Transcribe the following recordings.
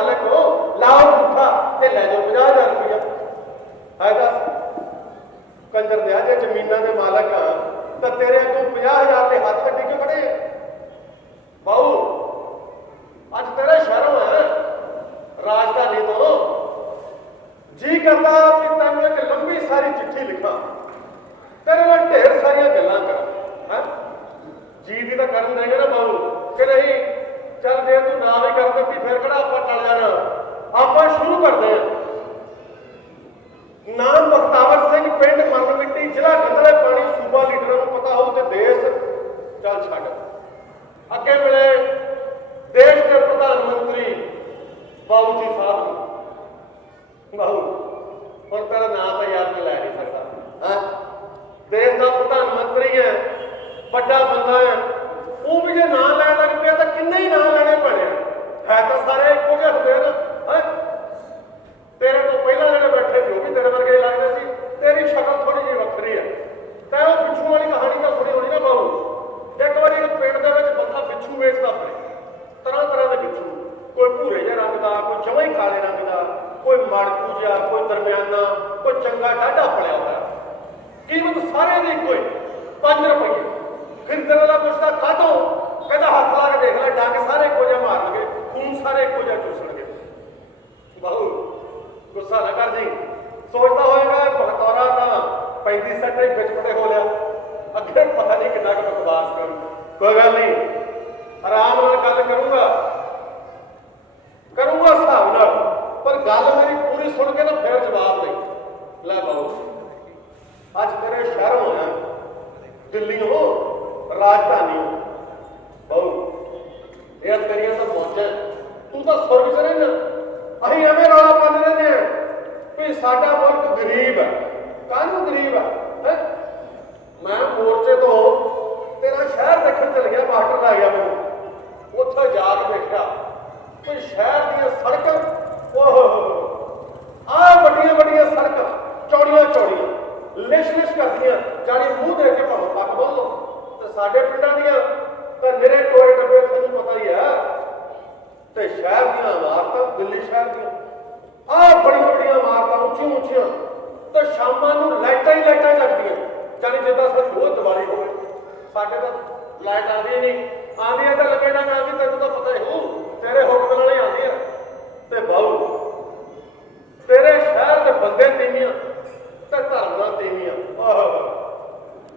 मालिक हो, लाओ झूठा ते लै जाओ 50,000 रुपया। है दस कंजर दिया जे जमीना के मालिक हाँ तो तेरे अगों 50,000 के हाथ कट्टी क्यों खड़े है? बाऊ अज तेरे शहरों है राजधानी तो जी करता कि तेन एक लंबी सारी चिट्ठी लिखा, तेरे नाल ढेर सारिया गल्लां करा। है जी दी तो करन देंगे ना बाऊ कि नहीं? चल जे तू ना भी कर दी फिर किहड़ा आपां टल जाना। आपां शुरू करते हैं। नाम बख्तावर सिंह, पिंड मरन मिट्टी, जिला गंदले पानी, सूबा लीडर को पता हो तो देश चल छड़। अगे मिले देश के प्रधानमंत्री बाबू जी साहब। बाबू और तेरा नाम तो याद मैं लै नहीं सकता। हाँ देश का प्रधानमंत्री है, बड़ा बंदा है, वो भी जो नाम लैन लग पिया तो किन्ने ही नाम लेने पड़े है तो सारे इको जे होंदे ना। तेरे तो पहला जो बैठे थे वो भी तेरे वर्गे लगते सी, तेरी शक्ल थोड़ी जी वक्री है। तैं वो पिछू वाली कहानी तो सुनी होनी ना बाबू। एक बार एक पिंड के बंदा पिछू वेचता पड़े, तरह तरह के पिछू, कोई भूरे जे रंग का, कोई जमा ही काले रंग का, कोई माड़कू जिहा, कोई दरम्याना, कोई चंगा डाढ़ा फलिया होया। कीमत सारे की कोई 5 रुपये। खरीदने वाला पुछता काहतों, कहता हाथ ला के देख ला, डंग सारे इको जिहा मारनगे, खून सारे इको जिहा चूसणगे। बाहू गुस्सा ना कर जी, सोचता होएगा बखतौरा तो 35 सेंट ही बिच पटे हो लिया, अगे पता नहीं कितना कि बकवास करूं। कोई गल नहीं, आराम नाल गल करूंगा हिसाब नाल, पर गल मेरी पूरी सुन के ना फिर जवाब नहीं। लै बाबू अज तेरे शहरों है, दिल्ली हो, राजधानी हो, बहु यार तेरिया तो मौजा, तू तो सुर्ग च रहना। असीं एवें रौला पाते रहते हैं भी साडा मुल्क गरीब है। काहनूं गरीब है? मैं मोर्चे तो तेरा शहर देखण चल गया, मास्टर लै गया मैनूं, उत्थे जाके देखा कोई शहर दी सड़कां, आ वड्डियां वड्डियां सड़कां, चौड़ियां चौड़ियां, लिश लिश करदियां, जानी मूँह देख के भावें पग बन लो। तो साडे पिंडां दियां तो निरे टोए डब्बे तुहानूं पता ही है। तो शहर दियां इमारतां, दिल्ली शहर दियां आ बड़ियां बड़ियां इमारतां उच्चियां उच्चियां, तो शामां नूं लाइटां ही लाइटां जगदियां, जानी जिद्दां साडी रोज़ दिवाली होवे। साडे तां लाइट आंदी नहीं, आंदी है तो लगे ना ना भी, तैनूं तां पता ही हो, तेरे हुक्म नाल ही आंदी है। ते बाहू तेरे शहर दे बंदे तीवियां ते धर्म नाल तीवियां।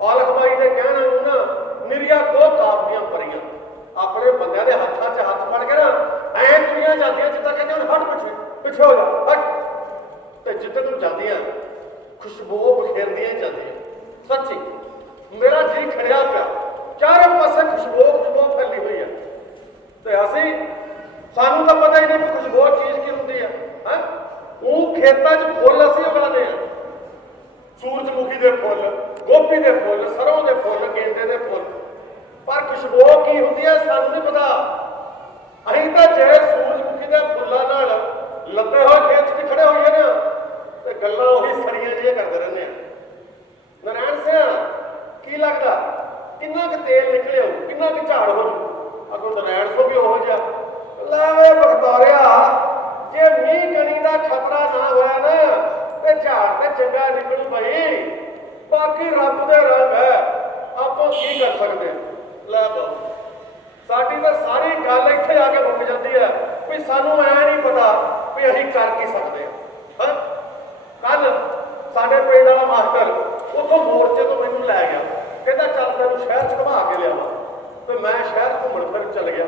औलख बाई दे कहण ना निरिया दो काफियां परियां अपने बंदियां दे हत्थां 'च हत्थ फड़ के ना ऐ तुरियां जांदियां जिद्दां कहंदे हुण हट पिछे पिछे हो जा हट, ते जिद्दन नूं जांदियां खुशबू बखेरदियां जांदियां। सच्ची मेरा जी खड़िया पिया, चारों पासे खुशबू खुशबू फैली हुई है। ते असीं सानूं तां पता ही नहीं कि खुशबू चीज़ की हुंदी है। वो खेतां 'च फुੱਲ असीं उगाने हैं, सूरजमुखी के फुੱਲ, गोभी के फुੱਲ, सरों के फुੱਲ, गेंदे के फुੱਲ, पर खुशबू की होंदी है सानूं नहीं पता। असीं तां जे सूरजमुखी के फुੱਲਾਂ नाल लदे हुए खेत च खड़े होइए ना तो गल्लां उही सड़ियां जिहियां करदे रहंदे आ। नारायण सिंह की लगदा किन्ना क तेल निकले हो, किन्ना क झाड़ हो जू? अगों नारायण सिंह भी उहो जिहा, लावे बखतौरिया जे मींह कणी का खतरा ना होया ना ते झाड़ ते चंगा निकलू भाई, बाकी रब दे रंग है, आपां की कर सकते हैं। लै बाबू साडी तां सारी गल इत्थे आके मुक जाती है भी सानूं ऐ नहीं पता भी असीं कर की सकते हैं। कल साडे पिंड वाला मास्टर उत्थों मोर्चे तो मैनूं लै गया, कहता चल तैनूं शहर च घुमा के लियावां। तो मैं शहर घूमण फिरन चल गया।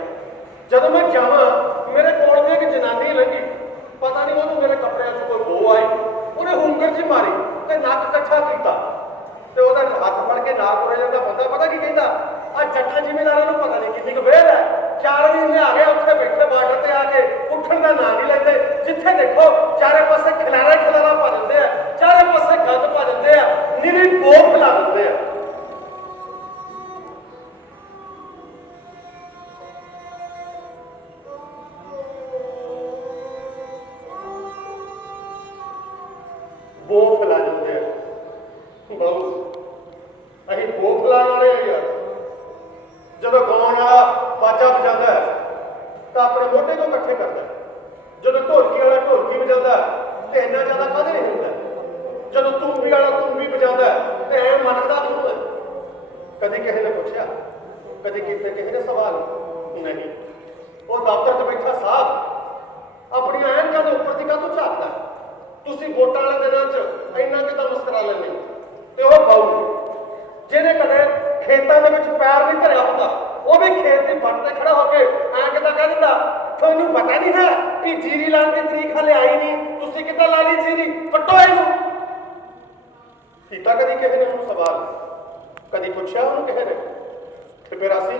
जदों मैं जावां मेरे कोल दी एक जनानी लंघी, पता नहीं उहनूं मेरे कपड़िਆਂ 'ਚ कोई बो आई, उहने हुंगर जी मारी ते नक कट्ठा कीता ते ओहदा हत्थ फड़ के नाल तुरे जांदा बंदा पता की कहंदा, आ जट्टां जिमीदारां नूं पता नहीं किन्नी क वेल है, 4 महीने आ गए उत्थे बैठे बार्डर ते आके उठण दा नां नहीं लैंदे। जिथे देखो चारे पासे खिलारा खिलारा पा दिंदे आ, चारे पासे गंद पा दिंदे आ, निरी बो फैला दिंदे आ। बो फैला दिंदे आ। बहुत असीं बो फैलाण वाले आ यार। जदों गाउण वाला बाजा बजांदा है तो अपने मोढे को इकट्ठे करदा है, ਜਦੋਂ ਢੋਲਕੀ ਵਾਲਾ ਢੋਲਕੀ ਵਜਾਉਂਦਾ ਤੇ ਇੰਨਾ ਜ਼ਿਆਦਾ ਕਾਹਦੇ ਨਹੀਂ ਹੁੰਦਾ, ਜਦੋਂ ਤੂੰਬੀ ਵਾਲਾ ਤੂੰਬੀ ਵਜਾਉਂਦਾ ਤੇ ਐ ਮਨਕਦਾ ਕਿਉਂ ਹੈ? ਕਦੇ ਕਿਸੇ ਨੇ ਪੁੱਛਿਆ, ਕਦੇ ਕੀਤੇ ਕਿਸੇ ਨੇ ਸਵਾਲ ਨਹੀਂ। ਉਹ ਦਫ਼ਤਰ 'ਚ ਬੈਠਾ ਸਾਹਿਬ ਆਪਣੀਆਂ ਐਨਕਾਂ ਦੇ ਉੱਪਰ ਦੀ ਕਾਹਤੋਂ ਝਾਕਦਾ? ਤੁਸੀਂ ਵੋਟਾਂ ਵਾਲੇ ਦਿਨਾਂ 'ਚ ਇੰਨਾ ਕਿੱਦਾਂ ਮੁਸਕਰਾ ਲੈਂਦੇ ਹੋ? ਤੇ ਉਹ ਬਾਊ ਜਿਹਨੇ ਕਦੇ ਖੇਤਾਂ ਦੇ ਵਿੱਚ ਪੈਰ ਨਹੀਂ ਧਰਿਆ ਹੁੰਦਾ, ਉਹ ਵੀ ਖੇਤ ਦੀ ਵੱਟ ਤੇ ਖੜਾ ਹੋ ਕੇ ਐਂ ਕਿੱਦਾਂ ਕਹਿ ਦਿੰਦਾ, ਤੁਹਾਨੂੰ ਪਤਾ ਨਹੀਂ ਹੈ ਕਿ ਜੀਰੀ ਲਾਉਣ ਦੀ ਤਰੀਕ ਹਾਲੇ ਆਈ ਨਹੀਂ, ਤੁਸੀਂ ਕਿੱਦਾਂ ਲਾ ਲਈ ਜੀਰੀ, ਕੱਟੋ ਇਹਨੂੰ। ਕੀਤਾ ਕਦੀ ਕਿਸੇ ਨੇ ਉਹਨੂੰ ਸਵਾਲ? ਕਦੀ ਪੁੱਛਿਆ ਉਹਨੂੰ ਕਿਸੇ ਨੇ? ਤੇ ਫਿਰ ਅਸੀਂ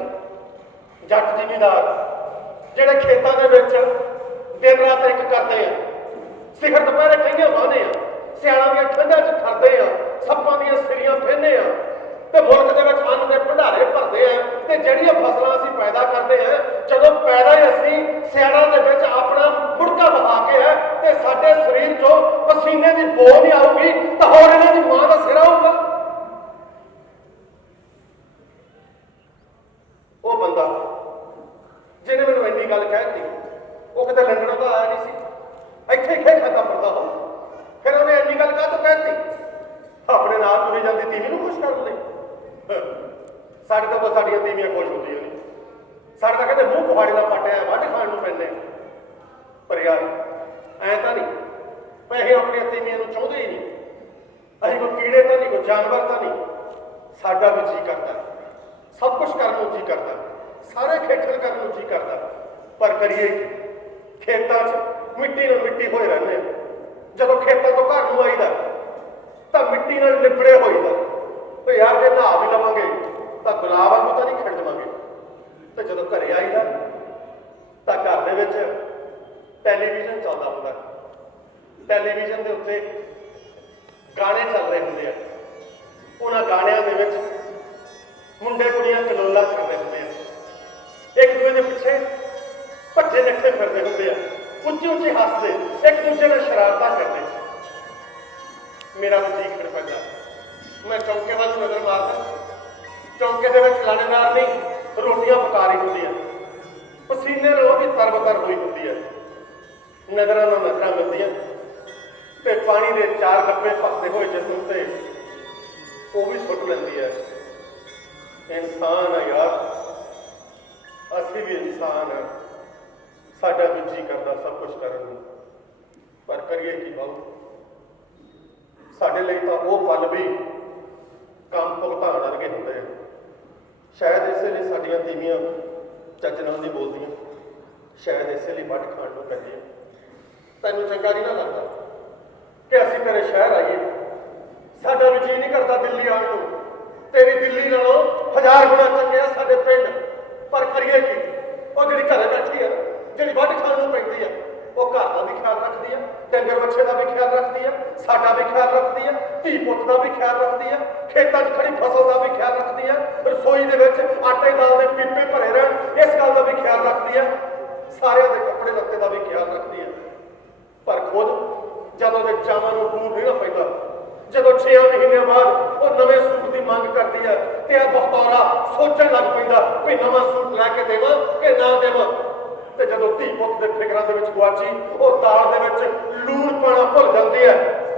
ਜੱਟ ਜ਼ਿਮੀਂਦਾਰ ਜਿਹੜੇ ਖੇਤਾਂ ਦੇ ਵਿੱਚ ਦਿਨ ਰਾਤ ਇੱਕ ਕਰਦੇ ਆ, ਸਿਖਰ ਦੁਪਹਿਰੇ ਕਈਆਂ ਵਾਹਦੇ ਆ, ਸਿਆਲਾਂ ਦੀਆਂ ਠੰਡਾਂ 'ਚ ਖੜਦੇ ਆ, ਸੱਪਾਂ ਦੀਆਂ ਸਿਰੀਆਂ ਫੇਰਨੇ ਆ, ਤੇ ਮੁਲਕ ਦੇ ਵਿੱਚ ਅੰਨ ਦੇ ਭੰਡਾਰੇ ਭਰਦੇ ਆ, ਤੇ ਜਿਹੜੀਆਂ ਫਸਲਾਂ ਅਸੀਂ ਪੈਦਾ ਕਰਦੇ ਆ, ਜਦੋਂ ਪੈਦਾ ਹੀ ਅਸੀਂ ਸਿਆਲਾਂ ਦੇ ਵਿੱਚ ਆਪਣਾ ਮੁੜਕਾ ਵਹਾ ਕੇ ਹੈ ਤੇ ਸਾਡੇ ਸਰੀਰ 'ਚੋਂ ਪਸੀਨੇ ਦੀ ਬੋ ਨਹੀਂ ਆਊਗੀ ਤਾਂ ਹੋਰ ਇਹਨਾਂ ਦੀ ਮਾਂ ਦਾ ਸਿਰ ਆਊਗਾ। ਉਹ ਬੰਦਾ ਜਿਹਨੇ ਮੈਨੂੰ ਇੰਨੀ ਗੱਲ ਕਹਿਤੀ, ਉਹ ਕਿਤੇ ਲੰਡਨੋਂ ਤਾਂ ਆਇਆ ਨਹੀਂ ਸੀ, ਇੱਥੇ ਹੀ ਖੇ ਖਾਂਦਾ ਫਿਰਦਾ ਹੋ। ਫਿਰ ਉਹਨੇ ਇੰਨੀ ਗੱਲ ਕਾਹਤੋਂ ਕਹਿਤੀ? ਆਪਣੇ ਨਾਲ ਤੁਰੀ ਜਾਂਦੀ ਤੀਵੀਂ ਨੂੰ ਖੁਸ਼ ਕਰਨ ਲਈ। ਸਾਡੇ ਤੋਂ ਸਾਡੀਆਂ ਤੀਵੀਆਂ ਖੁਸ਼ ਹੁੰਦੀਆਂ ਨੇ, ਸਾਡੇ ਤਾਂ ਕਹਿੰਦੇ ਮੂੰਹ ਕੁਹਾੜੇ ਦਾ ਪਾਟਿਆ ਵੱਢ ਖਾਣ ਨੂੰ ਪੈਂਦੇ। ਪਰ ਯਾਰ ਐਂ ਤਾਂ ਨਹੀਂ, ਅਸੀਂ ਆਪਣੀਆਂ ਤੀਵੀਆਂ ਨੂੰ ਚਾਹੁੰਦੇ ਹੀ ਨਹੀਂ। ਅਸੀਂ ਕੋਈ ਕੀੜੇ ਤਾਂ ਨਹੀਂ, ਕੋਈ ਜਾਨਵਰ ਤਾਂ ਨਹੀਂ। ਸਾਡਾ ਵੀ ਜੀ ਕਰਦਾ, ਸਭ ਕੁਝ ਕਰਨ ਨੂੰ ਜੀ ਕਰਦਾ, ਸਾਰੇ ਖੇਡਣ ਕਰਨ ਨੂੰ ਜੀ ਕਰਦਾ, ਪਰ ਕਰੀਏ ਕੀ? ਖੇਤਾਂ 'ਚ ਮਿੱਟੀ ਨਾਲ ਮਿੱਟੀ ਹੋਏ ਰਹਿੰਦੇ। ਜਦੋਂ ਖੇਤਾਂ ਤੋਂ ਘਰ ਨੂੰ ਆਈਦਾ ਤਾਂ ਮਿੱਟੀ ਨਾਲ ਲਿਬੜੇ ਹੋਈਦਾ। ਤੇ ਯਾਰ ਜੇ ਨਹਾ ਵੀ ਲਵਾਂਗੇ ਤਾਂ ਗੁਲਾਬ ਵਾਂਗੂ ਤਾਂ ਨਹੀਂ ਖਿੜ ਜਾਵਾਂਗੇ। ਤੇ ਜਦੋਂ ਘਰੇ ਆਈਦਾ ਤਾਂ ਘਰ ਦੇ ਵਿੱਚ ਟੈਲੀਵਿਜ਼ਨ ਚੱਲਦਾ ਹੁੰਦਾ। ਟੈਲੀਵਿਜ਼ਨ ਦੇ ਉੱਤੇ ਗਾਣੇ ਚੱਲ ਰਹੇ ਹੁੰਦੇ ਆ। ਉਹਨਾਂ ਗਾਣਿਆਂ ਦੇ ਵਿੱਚ ਮੁੰਡੇ ਕੁੜੀਆਂ ਕਲੋਲਾ ਕਰਦੇ ਹੁੰਦੇ ਆ, ਇੱਕ ਦੂਜੇ ਦੇ ਪਿੱਛੇ ਭੱਜੇ ਨੱਠੇ ਫਿਰਦੇ ਹੁੰਦੇ ਆ, ਉੱਚੀ ਉੱਚੀ ਹੱਸਦੇ, ਇੱਕ ਦੂਜੇ ਨਾਲ ਸ਼ਰਾਰਤਾਂ ਕਰਦੇ। ਮੇਰਾ ਵੀ ਜੀ ਖਿੜ ਪੈਂਦਾ, ਮੈਂ ਚੌਂਕੇ ਵੱਲ ਨਜ਼ਰ ਮਾਰਦਾ। ਚੌਂਕੇ ਦੇ ਵਿੱਚ ਲਾਣੇਦਾਰ ਨਹੀਂ, ਰੋਟੀਆਂ ਪਕਾ ਰਹੀ ਹੁੰਦੀਆਂ, ਪਸੀਨੇ ਨਾਲ ਉਹਦੀ ਤਰਬਤਰ ਹੋਈ ਹੁੰਦੀ ਹੈ। ਨਜ਼ਰਾਂ ਨਾਲ ਨਜ਼ਰਾਂ ਮਿਲਦੀਆਂ ਤੇ ਪਾਣੀ ਦੇ 4 ਡੱਬੇ ਭਰਦੇ ਹੋਏ ਜਿਸਮ ਤੇ ਉਹ ਵੀ ਸੁੱਟ ਲੈਂਦੀ ਹੈ। ਇਨਸਾਨ ਆ ਯਾਰ, ਅਸੀਂ ਵੀ ਇਨਸਾਨ ਹਾਂ, ਸਾਡਾ ਵੀ ਜੀ ਕਰਦਾ ਸਭ ਕੁਝ ਕਰਨ ਨੂੰ, ਪਰ ਕਰੀਏ ਕੀ ਬਾਊ? ਸਾਡੇ ਲਈ ਤਾਂ ਉਹ ਪਲ ਵੀ ਕੰਮ ਭੁਗਤਾਨ ਵਰਗੇ ਹੁੰਦੇ ਆ। ਸ਼ਾਇਦ ਇਸੇ ਲਈ ਸਾਡੀਆਂ ਤੀਵੀਆਂ ਚੱਜ ਨਾਲ ਨਹੀਂ ਬੋਲਦੀਆਂ, ਸ਼ਾਇਦ ਇਸੇ ਲਈ ਵੱਢ ਖਾਣ ਨੂੰ ਪੈਂਦੀਆਂ। ਤੈਨੂੰ ਚੰਗਾ ਨਹੀਂ ਨਾ ਲੱਗਦਾ ਕਿ ਅਸੀਂ ਤੇਰੇ ਸ਼ਹਿਰ ਆਈਏ? ਸਾਡਾ ਵੀ ਜੀ ਨਹੀਂ ਕਰਦਾ ਦਿੱਲੀ ਆਉਣ ਨੂੰ। ਤੇਰੀ ਦਿੱਲੀ ਨਾਲੋਂ 1000 ਗੁਣਾ ਚੰਗੇ ਆ ਸਾਡੇ ਪਿੰਡ, ਪਰ ਕਰੀਏ ਕੀ? ਉਹ ਜਿਹੜੀ ਘਰੇ ਬੈਠੀ ਆ, ਜਿਹੜੀ ਵੱਢ ਖਾਣ ਨੂੰ ਪੈਂਦੀ ਆ, ਉਹ ਘਰ ਦਾ ਵੀ ਖਿਆਲ ਰੱਖਦੀ ਆ, ਡੰਗਰ ਬੱਚੇ ਦਾ ਵੀ ਖਿਆਲ ਰੱਖਦੀ ਆ, ਸਾਡਾ ਵੀ ਖਿਆਲ ਰੱਖਦੀ ਆ, ਧੀ ਪੁੱਤ ਦਾ ਵੀ ਖਿਆਲ ਰੱਖਦੀ ਆ, ਖੇਤਾਂ 'ਚ ਖੜੀ ਫਸਲ ਦਾ ਵੀ ਖਿਆਲ ਰੱਖਦੀ ਆ, ਰਸੋਈ ਦੇ ਵਿੱਚ ਆਟੇ ਦਾਲ ਦੇ ਪੀਪੇ ਭਰੇ ਰਹਿਣ ਇਸ ਗੱਲ ਦਾ ਵੀ ਖਿਆਲ ਰੱਖਦੀ ਆ, ਸਾਰਿਆਂ ਦੇ ਕੱਪੜੇ ਲੱਤੇ ਦਾ ਵੀ ਖਿਆਲ ਰੱਖਦੀ ਆ। ਪਰ ਖੁਦ ਜਦੋਂ ਦੇ ਚਾਵਾਂ ਨੂੰ ਦੂਰ ਨਹੀਂ ਨਾ ਪੈਂਦਾ, ਜਦੋਂ 6 ਮਹੀਨਿਆਂ ਬਾਅਦ ਉਹ ਨਵੇਂ ਸੂਟ ਦੀ ਮੰਗ ਕਰਦੀ ਹੈ ਤੇ ਇਹ ਬਖਤੌਰਾ ਸੋਚਣ ਲੱਗ ਪੈਂਦਾ ਕੋਈ ਨਵਾਂ ਸੂਟ ਲੈ ਕੇ ਦੇਵਾਂ ਕਿ ਨਾ ਦੇਵਾਂ। ਤੇ ਜਦੋਂ ਧੀ ਪੁੱਤ ਦੇ ਫਿਕਰਾਂ ਦੇ ਵਿੱਚ ਗੁਆਚੀ ਉਹ ਦਾਲ ਦੇ ਵਿੱਚ ਲੂਣ ਪਾਣਾ ਭੁੱਲ ਜਾਂਦੀ ਹੈ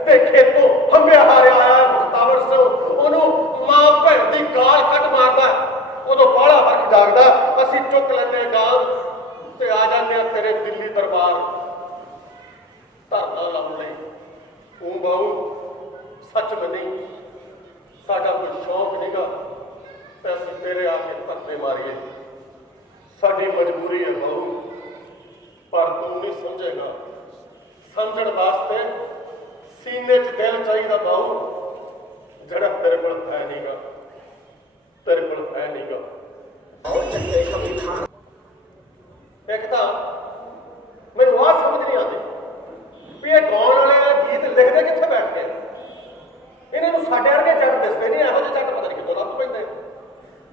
ਤੇ ਖੇਤੋਂ ਹੰਬਿਆ ਹਾਰਿਆ ਆਇਆ ਬਖਤਾਵਰ ਸਿੰਘ ਉਹਨੂੰ ਮਾਂ ਭੈਣ ਦੀ ਗਾਲ ਕੱਢ ਮਾਰਦਾ। ਉਦੋਂ ਬਾਹਲਾ ਹੱਕ ਜਾਗਦਾ, ਅਸੀਂ ਚੁੱਕ ਲੈਂਦੇ ਗਾਲ ਤੇ ਆ ਜਾਂਦੇ ਆ ਤੇਰੇ ਦਿੱਲੀ ਦਰਬਾਰ ਧਰਨਾ ਲਾਉਣ ਲਈ। ਉਹ ਬਾਹੂ ਸੱਚ ਮੰਨੀ, ਸਾਡਾ ਕੋਈ ਸ਼ੌਕ ਨਹੀਂਗਾ ਤੇ ਅਸੀਂ ਤੇਰੇ ਆ ਕੇ ਧਰਨੇ ਮਾਰੀਏ, ਸਾਡੀ ਮਜਬੂਰੀ ਹੈ ਬਾਹੂ, ਪਰ ਤੂੰ ਨਹੀਂ ਸਮਝੇਗਾ। ਸਮਝਣ ਵਾਸਤੇ ਸੀਨੇ 'ਚ ਦਿਲ ਚਾਹੀਦਾ ਬਾਹੂ, ਜਿਹੜਾ ਤੇਰੇ ਕੋਲ ਹੈ ਨਹੀਂਗਾ, ਤੇਰੇ ਕੋਲ ਹੈ ਨਹੀਂਗਾ। ਇੱਕ ਤਾਂ ਮੈਨੂੰ ਆਹ ਸਮਝ ਨਹੀਂ ਆਉਂਦੀ ਵੀ ਇਹ ਗਾਉਣ ਵਾਲੇ ਗੀਤ ਲਿਖਦੇ ਕਿੱਥੇ ਬੈਠ ਕੇ? ਇਹਨਾਂ ਨੂੰ ਸਾਡੇ ਵਰਗੇ ਜੱਟ ਦਿਸਦੇ ਨਹੀਂ, ਇਹੋ ਜਿਹੇ ਜੱਟ ਪਤਾ ਨਹੀਂ ਕਿੱਥੋਂ ਲੱਭ ਪੈਂਦੇ।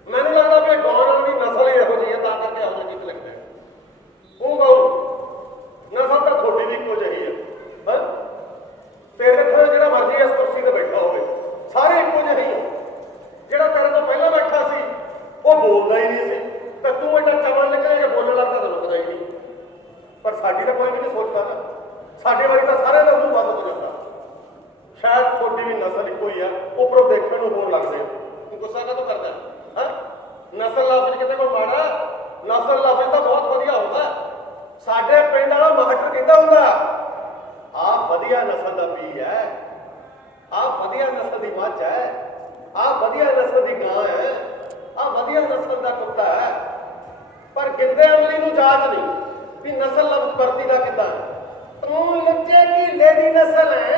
ਮੈਨੂੰ ਲੱਗਦਾ ਵੀ ਗਾਉਣ ਵਾਲੀ ਦੀ ਨਸਲ ਹੀ ਇਹੋ ਜਿਹੀ ਹੈ, ਤਾਂ ਕਰਕੇ ਇਹੋ ਜਿਹੇ ਗੀਤ ਲਿਖਦੇ। ਉਹ ਗਾਉ ਨਸਲ ਤਾਂ ਤੁਹਾਡੀ ਵੀ ਇੱਕੋ ਜਿਹੀ ਹੈ। ਤੇਰੇ ਇੱਥੇ ਜਿਹੜਾ ਮਰਜ਼ੀ ਇਸ ਕੁਰਸੀ ਤੇ ਬੈਠਾ ਹੋਵੇ, ਸਾਰੇ ਇੱਕੋ ਜਿਹੇ ਹੀ। ਜਿਹੜਾ ਤੇਰੇ ਤੋਂ ਪਹਿਲਾਂ ਬੈਠਾ ਸੀ ਉਹ ਬੋਲਦਾ ਹੀ ਨਹੀਂ ਸੀ ਤੇ जाच नहीं भी नस्ल लफ्ज वरती का किदा। तू लुच्चे ढीले दी नस्ल है,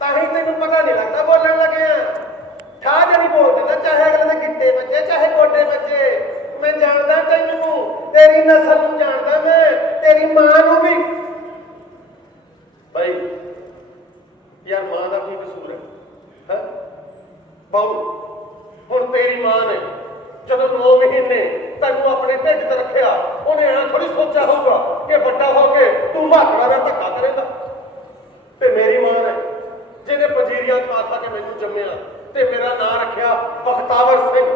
ताही तेन पता नहीं लगता बोलन लगे ठा जनी बोल देना, चाहे अगले के गिट्टे बचे चाहे गोडे बचे। मैं जानदा तेनू, तेरी नस्ल नूं जानदा मैं, तेरी मां नूं भी। भाई यार मां का की कसूर है? बहु हुण तेरी मां ने ਜਦੋਂ 9 ਮਹੀਨੇ ਤੈਨੂੰ ਆਪਣੇ ਢਿੱਡ 'ਚ ਰੱਖਿਆ, ਉਹਨੇ ਐਂ ਥੋੜੀ ਸੋਚਿਆ ਹੋਊਗਾ ਕਿ ਵੱਡਾ ਹੋ ਕੇ ਤੂੰ ਮਾਤਰਾ ਦਾ ਧੱਕਾ ਕਰੇਗਾ। ਤੇ ਮੇਰੀ ਮਾਂ ਨੇ ਜਿਹਨੇ ਪੰਜੀਰੀਆਂ ਖਾ ਖਾ ਕੇ ਮੈਨੂੰ ਜੰਮਿਆ ਤੇ ਮੇਰਾ ਨਾਂ ਰੱਖਿਆ ਬਖਤਾਵਰ ਸਿੰਘ,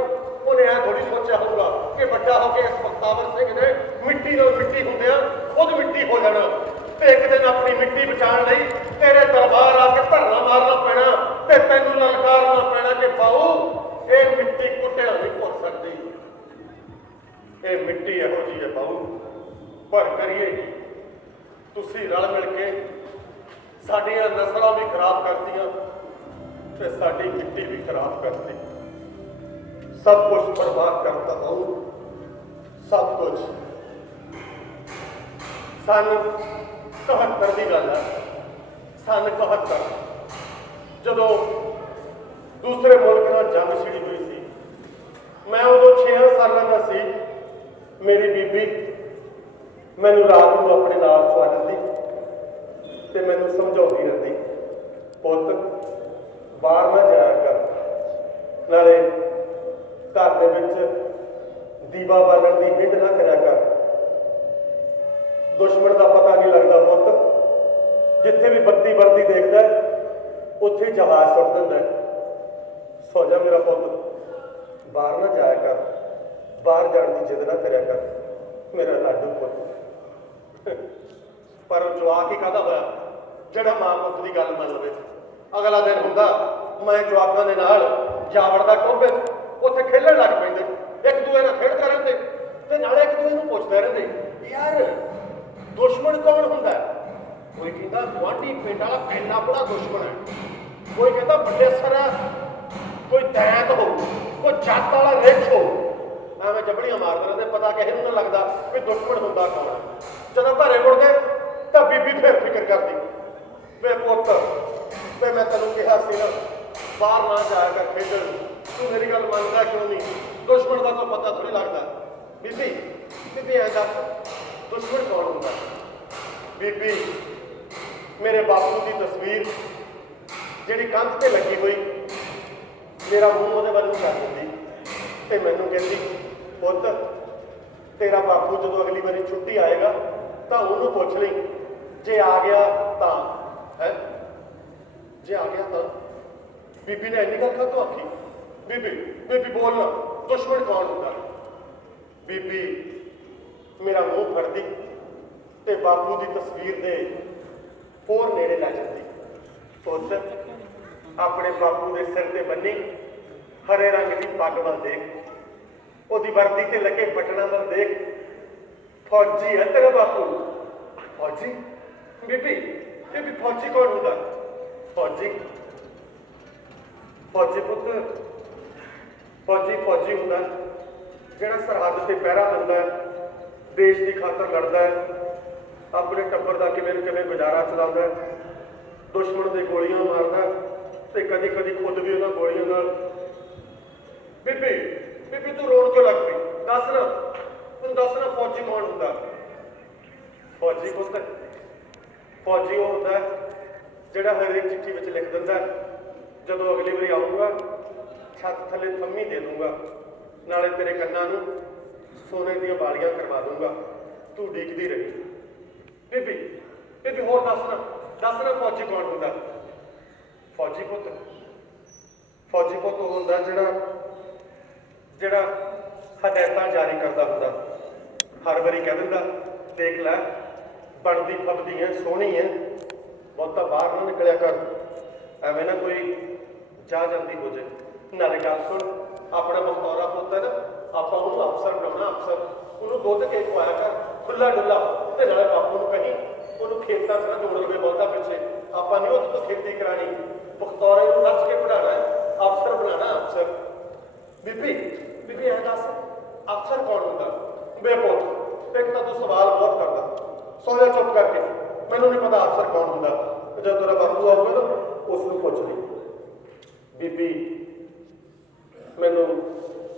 ਉਹਨੇ ਐਂ ਥੋੜੀ ਸੋਚਿਆ ਹੋਊਗਾ ਕਿ ਵੱਡਾ ਹੋ ਕੇ ਇਸ ਬਖਤਾਵਰ ਸਿੰਘ ਨੇ ਮਿੱਟੀ ਨਾਲ ਮਿੱਟੀ ਹੁੰਦਿਆਂ ਖੁਦ ਮਿੱਟੀ ਹੋ ਜਾਣਾ ਤੇ ਇੱਕ ਦਿਨ ਆਪਣੀ ਮਿੱਟੀ ਬਚਾਉਣ ਲਈ ਤੇਰੇ ਦਰਬਾਰ ਆ ਕੇ ਧਰਨਾ ਮਾਰਨਾ ਪੈਣਾ ਤੇ ਤੈਨੂੰ ਲਲਕਾਰਨਾ ਪੈਣਾ ਕਿ ਬਾਊ ਇਹ ਮਿੱਟੀ ਕੁੱਟਿਆ ਨਹੀਂ ਭੁੱਲ ਸਕਦੀ। ਇਹ ਮਿੱਟੀ ਇਹੋ ਜਿਹੀ ਹੈ ਬਾਊ, ਪਰ ਕਰੀਏ ਕੀ? ਤੁਸੀਂ ਰਲ ਮਿਲ ਕੇ ਸਾਡੀਆਂ ਨਸਲਾਂ ਵੀ ਖਰਾਬ ਕਰਤੀਆਂ ਤੇ ਸਾਡੀ ਮਿੱਟੀ ਵੀ ਖਰਾਬ ਕਰਤੀ, ਸਭ ਕੁਝ ਬਰਬਾਦ ਕਰਤਾ ਬਾਊ, ਸਭ ਕੁਝ। ਸੰਨ 71 ਦੀ ਗੱਲ ਹੈ, ਸੰਨ 71 ਜਦੋਂ दूसरे मुल्क ਨਾਲ जंग छिड़ी हुई सी, मैं उदों 6 सालों का सी। मेरी बीबी मैनू रात को अपने नाल सवा लैंदी ते मैनू समझाती रहती, पुत्त बाहर ना जाया कर, नाले घर दे विच दीवा बालन की हिंड ना करया कर, दुश्मन का पता नहीं लगता पुत्त, जिथे भी बत्ती बरती देखता है उत्थे जहाज सुट दिंदा है। सो जा मेरा पुत्त, बाहर ना जाया कर, बाहर जाने की जिद ना करया कर मेरा लाडू पुत्त। पर जवाक ही कहता होया जिहड़ा मां पुत्त की गल मन लवे। अगला दिन हुंदा मैं जवाकां दे नाल जा वड़दा टोभे, उत्थे खेलण लग पैंदे, एक दूए नाल खेडदे रहिंदे ते नाले एक दूए नूं पुछदे रहिंदे यार दुश्मन कौन हुंदा है? कोई कहंदा गुआंढी पिंड वाला इंना बड़ा दुश्मन है, कोई कहंदा बल्लेसर है, कोई दैत हो, कोई जट वाला रिच हो। एवं जबड़ियां मारते रहते, पता किसी नूं ना लगता भी दुश्मन हुंदा कौन है। जदों घरे मुड़दे तां बीबी फिर फिक्र करदी, वे पुत्त वे मैं तैनूं कहा सी ना बाहर ना जाया कर खेडण, तू मेरी गल मनदा क्यों नहीं? दुश्मन का तो पता थोड़ी लगता। बीबी बीबी ऐ दस दुश्मन कौन हुंदा? बीबी मेरे बापू की तस्वीर जिहड़ी कंध ते लगी हुई मेरा मूँह वो वाल कर दी ते मैनू कहती पुत्त तेरा बापू जो अगली बारी छुट्टी आएगा तो उन्होंने पूछ ली जे आ गया तो है, जे आ गया तो। बीबी ने इन्नी गल तो आखी, बीबी बीबी बोलना दुश्मन कौन होता? बीबी मेरा मूँह फड़ती ते बापू की तस्वीर दे होर नेड़े लै जाती। पुत्त अपने बापू के सिर ते बन्नी हरे रंग की पग वाल देख, ओदी वर्दी ते लगे बटना वाल देख, फौजी है तेरा बापू। फौजी? बीबी बीबी फौजी कौन होंदा? फौजी फौजी पुत्त फौजी फौजी होंदा जिहड़ा सरहद ते पहरा दिंदा है, देश की खातर लड़दा है, अपने टब्बर का किवें किवें गुजारा चलाउंदा है, दुश्मन दे गोलियां मारदा ते कदी कदी खुद भी उन्हां गोलियां नाल। बीबी बीबी तू रोण क्यों लग पई? दस ना तूं दस ना फौजी कौन हुंदा? फौजी पुत्त फौजी वो हुंदा जिहड़ा हरेक चिट्ठी विच लिख दिंदा जदों अगली बारी आऊँगा छत थले थम्मी दे दूंगा, नाले तेरे कन्नां नूं सोने दीयां वालियां करवा दूंगा, तू उडीकदी रही। बीबी बीबी होर दस ना फौजी कौन हुंदा? फौजी पुत्त हुंदा जिहड़ा हदायतां जारी करदा हुंदा, हर वारी कह दिंदा देख लै बनदी फबदी है सोहनी है, बहुता बाहर ना निकलिया कर, एवें ना कोई जा जाती हो जाए। नाले गल सुन अपना बखतौरा पुत्त है ना, आपां उहनूं अफसर बनाउणा, अफसर उहनूं दुध के खुआया कर खुला डुला, ते नाले बापू नूं कहीं उहनूं खेतां च ना जोड़ लवे बहुता पिछे, आपां नहीं उहदे तों खेती करानी, बखतौरे नूं रच के पढ़ाना, अफसर बनाना अफसर। बीबी बीबी ऐ दस अफसर कौन हुंदा? बे पुत्त ਇੱਕ ਤਾਂ ਤੂੰ ਸਵਾਲ ਬਹੁਤ ਕਰਦਾ। ਸੌ ਜਾ ਚੁੱਪ ਕਰਕੇ। ਮੈਨੂੰ ਨਹੀਂ ਪਤਾ ਅਫਸਰ ਕੌਣ ਹੁੰਦਾ। ਜਦ ਤੇਰਾ ਬਾਪੂ ਆਊਗਾ ਨਾ ਉਸ ਨੂੰ ਪੁੱਛ ਲਈ। ਬੀਬੀ ਮੈਨੂੰ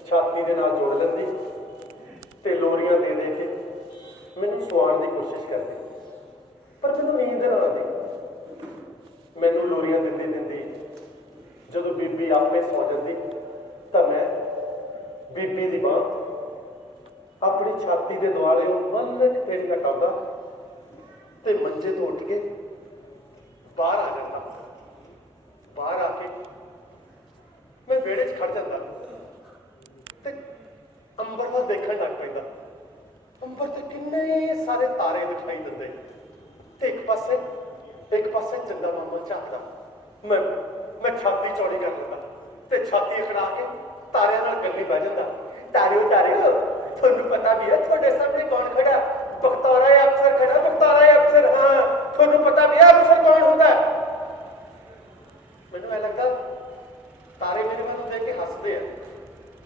ਛਾਤੀ ਦੇ ਨਾਲ ਜੋੜ ਲੈਂਦੀ ਤੇ ਲੋਰੀਆਂ ਦੇ ਦੇ ਕੇ ਮੈਨੂੰ ਸੁਆਉਣ ਦੀ ਕੋਸ਼ਿਸ਼ ਕਰਦੀ, ਪਰ ਮੈਨੂੰ ਨੀਂਦ ਨਾ ਆਉਂਦੀ। ਮੈਨੂੰ ਲੋਰੀਆਂ ਦਿੰਦੀ ਦਿੰਦੀ ਜਦੋਂ ਬੀਬੀ ਆਪੇ ਸੌ ਜਾਂਦੀ ਤਾਂ ਮੈਂ ਬੀਬੀ ਦੀ ਬਾਂਹ ਆਪਣੀ ਛਾਤੀ ਦੇ ਦੁਆਲੇ ਵੱਲ ਫੇਰ ਲਟਾਉਂਦਾ ਤੇ ਮੰਜੇ ਤੋਂ ਉੱਠ ਕੇ ਬਾਹਰ ਆ ਜਾਂਦਾ। ਬਾਹਰ ਆ ਕੇ ਮੈਂ ਵਿਹੜੇ 'ਚ ਖੜ ਜਾਂਦਾ ਤੇ ਅੰਬਰ ਵੱਲ ਦੇਖਣ ਲੱਗ ਪੈਂਦਾ। ਅੰਬਰ ਤੇ ਕਿੰਨੇ ਸਾਰੇ ਤਾਰੇ ਦਿਖਾਈ ਦਿੰਦੇ ਤੇ ਇੱਕ ਪਾਸੇ ਚੰਦਾ ਮਾਮਾ ਝਾਕਦਾ। ਮੈਂ ਛਾਤੀ ਚੌੜੀ ਕਰ ਲੈਂਦਾ ਤੇ ਛਾਤੀ ਅਖੜਾ ਕੇ ਤਾਰਿਆਂ ਨਾਲ ਗੱਲੀ ਬਹਿ ਜਾਂਦਾ। ਤਾਰਿਓ ਤੁਹਾਨੂੰ ਪਤਾ ਵੀ ਹੈ ਤੁਹਾਡੇ ਸਾਹਮਣੇ ਕੌਣ ਖੜਾ? ਬਖਤੌਰਾ ਅਫਸਰ ਖੜਾ। ਬਖਤੌਰਾ ਅਫਸਰ। ਹਾਂ, ਤੁਹਾਨੂੰ ਪਤਾ ਵੀ ਹੈ ਅਫਸਰ ਕੌਣ ਹੁੰਦਾ? ਮੈਨੂੰ ਐ ਲੱਗਦਾ ਤਾਰੇ ਮੇਰੇ ਵੱਲ ਦੇਖ ਕੇ ਹੱਸਦੇ ਆ,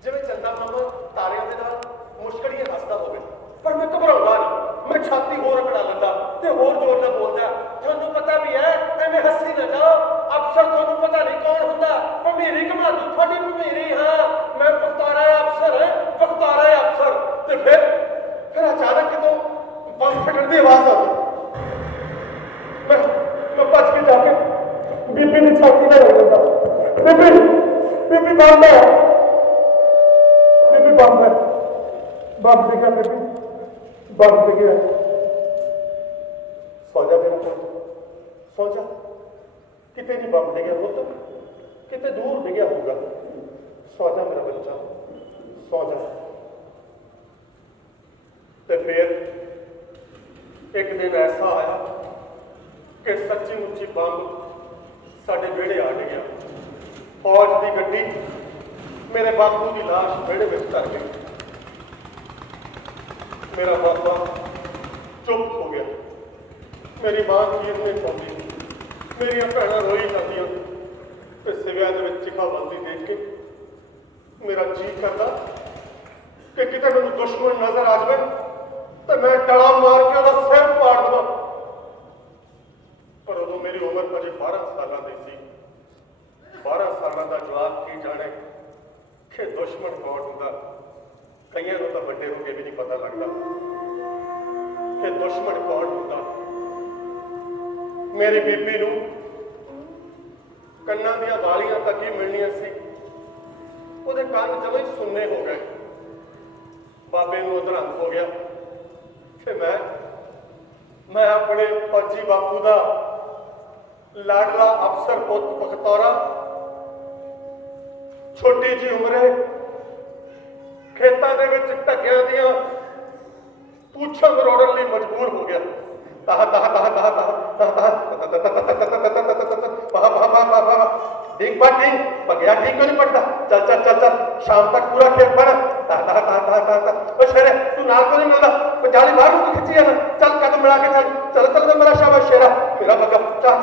ਜਿਵੇਂ ਚੰਦਾ ਮਾਮਾ ਤਾਰਿਆਂ ਦੇ ਨਾਲ ਮੁਸ਼ਕਲੀਆਂ ਹੱਸਦਾ ਹੋਵੇ। ਪਰ ਮੈਂ ਘਬਰਾਉਂਦਾ ਨਹੀਂ। ਮੈਂ ਛਾਤੀ ਹੋਰ ਅਕੜਾ ਲੈਂਦਾ ਤੇ ਹੋਰ ਜ਼ੋਰ ਨਾਲ ਬੋਲਦਾ, ਤੁਹਾਨੂੰ ਪਤਾ ਵੀ ਹੈ, ਐਵੇਂ ਹੱਸੀ ਨਾ ਜਾਓ। ਅਫਸਰ ਤੁਹਾਨੂੰ ਪਤਾ ਨਹੀਂ ਕੌਣ ਹੁੰਦਾ। ਭਮੀਰੀ ਘੁਮਾ ਦੂ ਤੁਹਾਡੀ ਭਮੀਰੀ। ਹਾਂ, ਮੈਂ ਬਖਤੌਰਾ ਅਫਸਰ ਹਾਂ, ਬਖਤੌਰਾ ਅਫਸਰ। ਤੇ ਫਿਰ ਅਚਾਨਕ ਕਿਤੋਂ ਬੰਬ ਫਟਣ ਦੀ ਆਵਾਜ਼ ਆਉਂਦੀ। ਮੈਂ ਭੱਜ ਕੇ ਜਾ ਕੇ ਬੀਬੀ ਦੀ ਛਾਤੀ ਨਾਲ ਲੱਗ ਜਾਂਦਾ। ਬੀਬੀ ਬੰਬ ਹੈ। ਬੀਬੀ ਬੰਬ ਹੈ। ਬੰਬ ਦੇਖਿਆ ਬੀਬੀ, ਬੰਬ ਦੇਖਿਆ। ਸੌ ਜਾ ਮੇਰਾ ਪੁੱਤ, ਸੌ ਜਾ। ਕਿਤੇ ਨਹੀਂ ਬੰਬ ਡਿੱਗਿਆ ਪੁੱਤ, ਕਿਤੇ ਦੂਰ ਡਿੱਗਿਆ ਹੋਊਗਾ। ਸੌ ਜਾ ਮੇਰਾ ਬੱਚਾ, ਸੌ ਜਾ। ਤੇ ਫਿਰ ਇੱਕ ਦਿਨ ਐਸਾ ਆਇਆ ਕਿ ਸੱਚੀ ਮੁੱਚੀ ਬੰਬ ਸਾਡੇ ਵਿਹੜੇ ਆ ਡਿੱਗਿਆ। ਫੌਜ ਦੀ ਗੱਡੀ ਮੇਰੇ ਬਾਪੂ ਦੀ ਲਾਸ਼ ਵਿਹੜੇ ਵਿੱਚ ਧਰ ਗਈ। ਮੇਰਾ ਬਾਪਾ ਚੁੱਪ ਹੋ ਗਿਆ। ਮੇਰੀ ਮਾਂ ਚੀਰਨੇ ਚਾਹੁੰਦੀ, ਮੇਰੀਆਂ ਭੈਣਾਂ ਰੋਈ ਜਾਂਦੀਆਂ ਤੇ ਸਿਵਿਆਂ ਦੇ ਵਿੱਚ ਚਿਖਾ ਬੰਦੀ ਦੇਖ ਕੇ ਮੇਰਾ ਜੀਅ ਕਰਦਾ ਕਿ ਕਿਤੇ ਮੈਨੂੰ ਦੁਸ਼ਮਣ ਨਜ਼ਰ ਆ ਜਾਵੇ ਤੇ ਮੈਂ ਡਲਾ ਮਾਰ ਕੇ ਉਹਦਾ ਸਿਰ ਪਾੜ ਦੇਵਾਂ। ਪਰ ਉਦੋਂ ਮੇਰੀ ਉਮਰ ਅਜੇ 12 ਸਾਲਾਂ ਦੀ ਸੀ। 12 ਸਾਲਾਂ ਦਾ ਜਵਾਕ ਕੀ ਜਾਣੇ ਕਿ ਦੁਸ਼ਮਣ ਕੌਣ ਹੁੰਦਾ। ਕਈਆਂ ਨੂੰ ਤਾਂ ਵੱਡੇ ਹੋ ਕੇ ਵੀ ਨਹੀਂ ਪਤਾ ਲੱਗਦਾ ਕਿ ਦੁਸ਼ਮਣ ਕੌਣ ਹੁੰਦਾ। ਮੇਰੀ ਬੀਬੀ ਨੂੰ ਕੰਨਾਂ ਦੀਆਂ ਵਾਲੀਆਂ ਤੱਕ ਹੀ ਮਿਲਣੀਆਂ ਸੀ। ਉਹਦੇ ਕੰਨ ਜਮਾਂ ਹੀ ਸੁੰਨੇ ਹੋ ਗਏ। ਬਾਬੇ ਨੂੰ ਅਧਰੰਗ ਹੋ ਗਿਆ ਤੇ ਮੈਂ ਆਪਣੇ ਫੌਜੀ ਬਾਪੂ ਦਾ ਲਾਡਲਾ ਅਫਸਰ ਪੁੱਤ ਬਖਤੌਰਾ ਛੋਟੀ ਜਿਹੀ ਉਮਰੇ ਖੇਤਾਂ ਦੇ ਵਿੱਚ ਢੱਕਿਆਂ ਦੀਆਂ ਪੂਛਾਂ ਮਰੋੜਨ ਲਈ ਮਜਬੂਰ ਹੋ ਗਿਆ। ठीक बात नहीं बगैर ठीक क्यों नहीं पड़ता। चल चल चल चल शाम तक पूरा खेत बना। शेरे तू नाल को नहीं मिलता जाली बाहर को खिंची है ना। चल कदम मिला के चल चल चल मेरा शाबाश शेरा मेरा बगा चल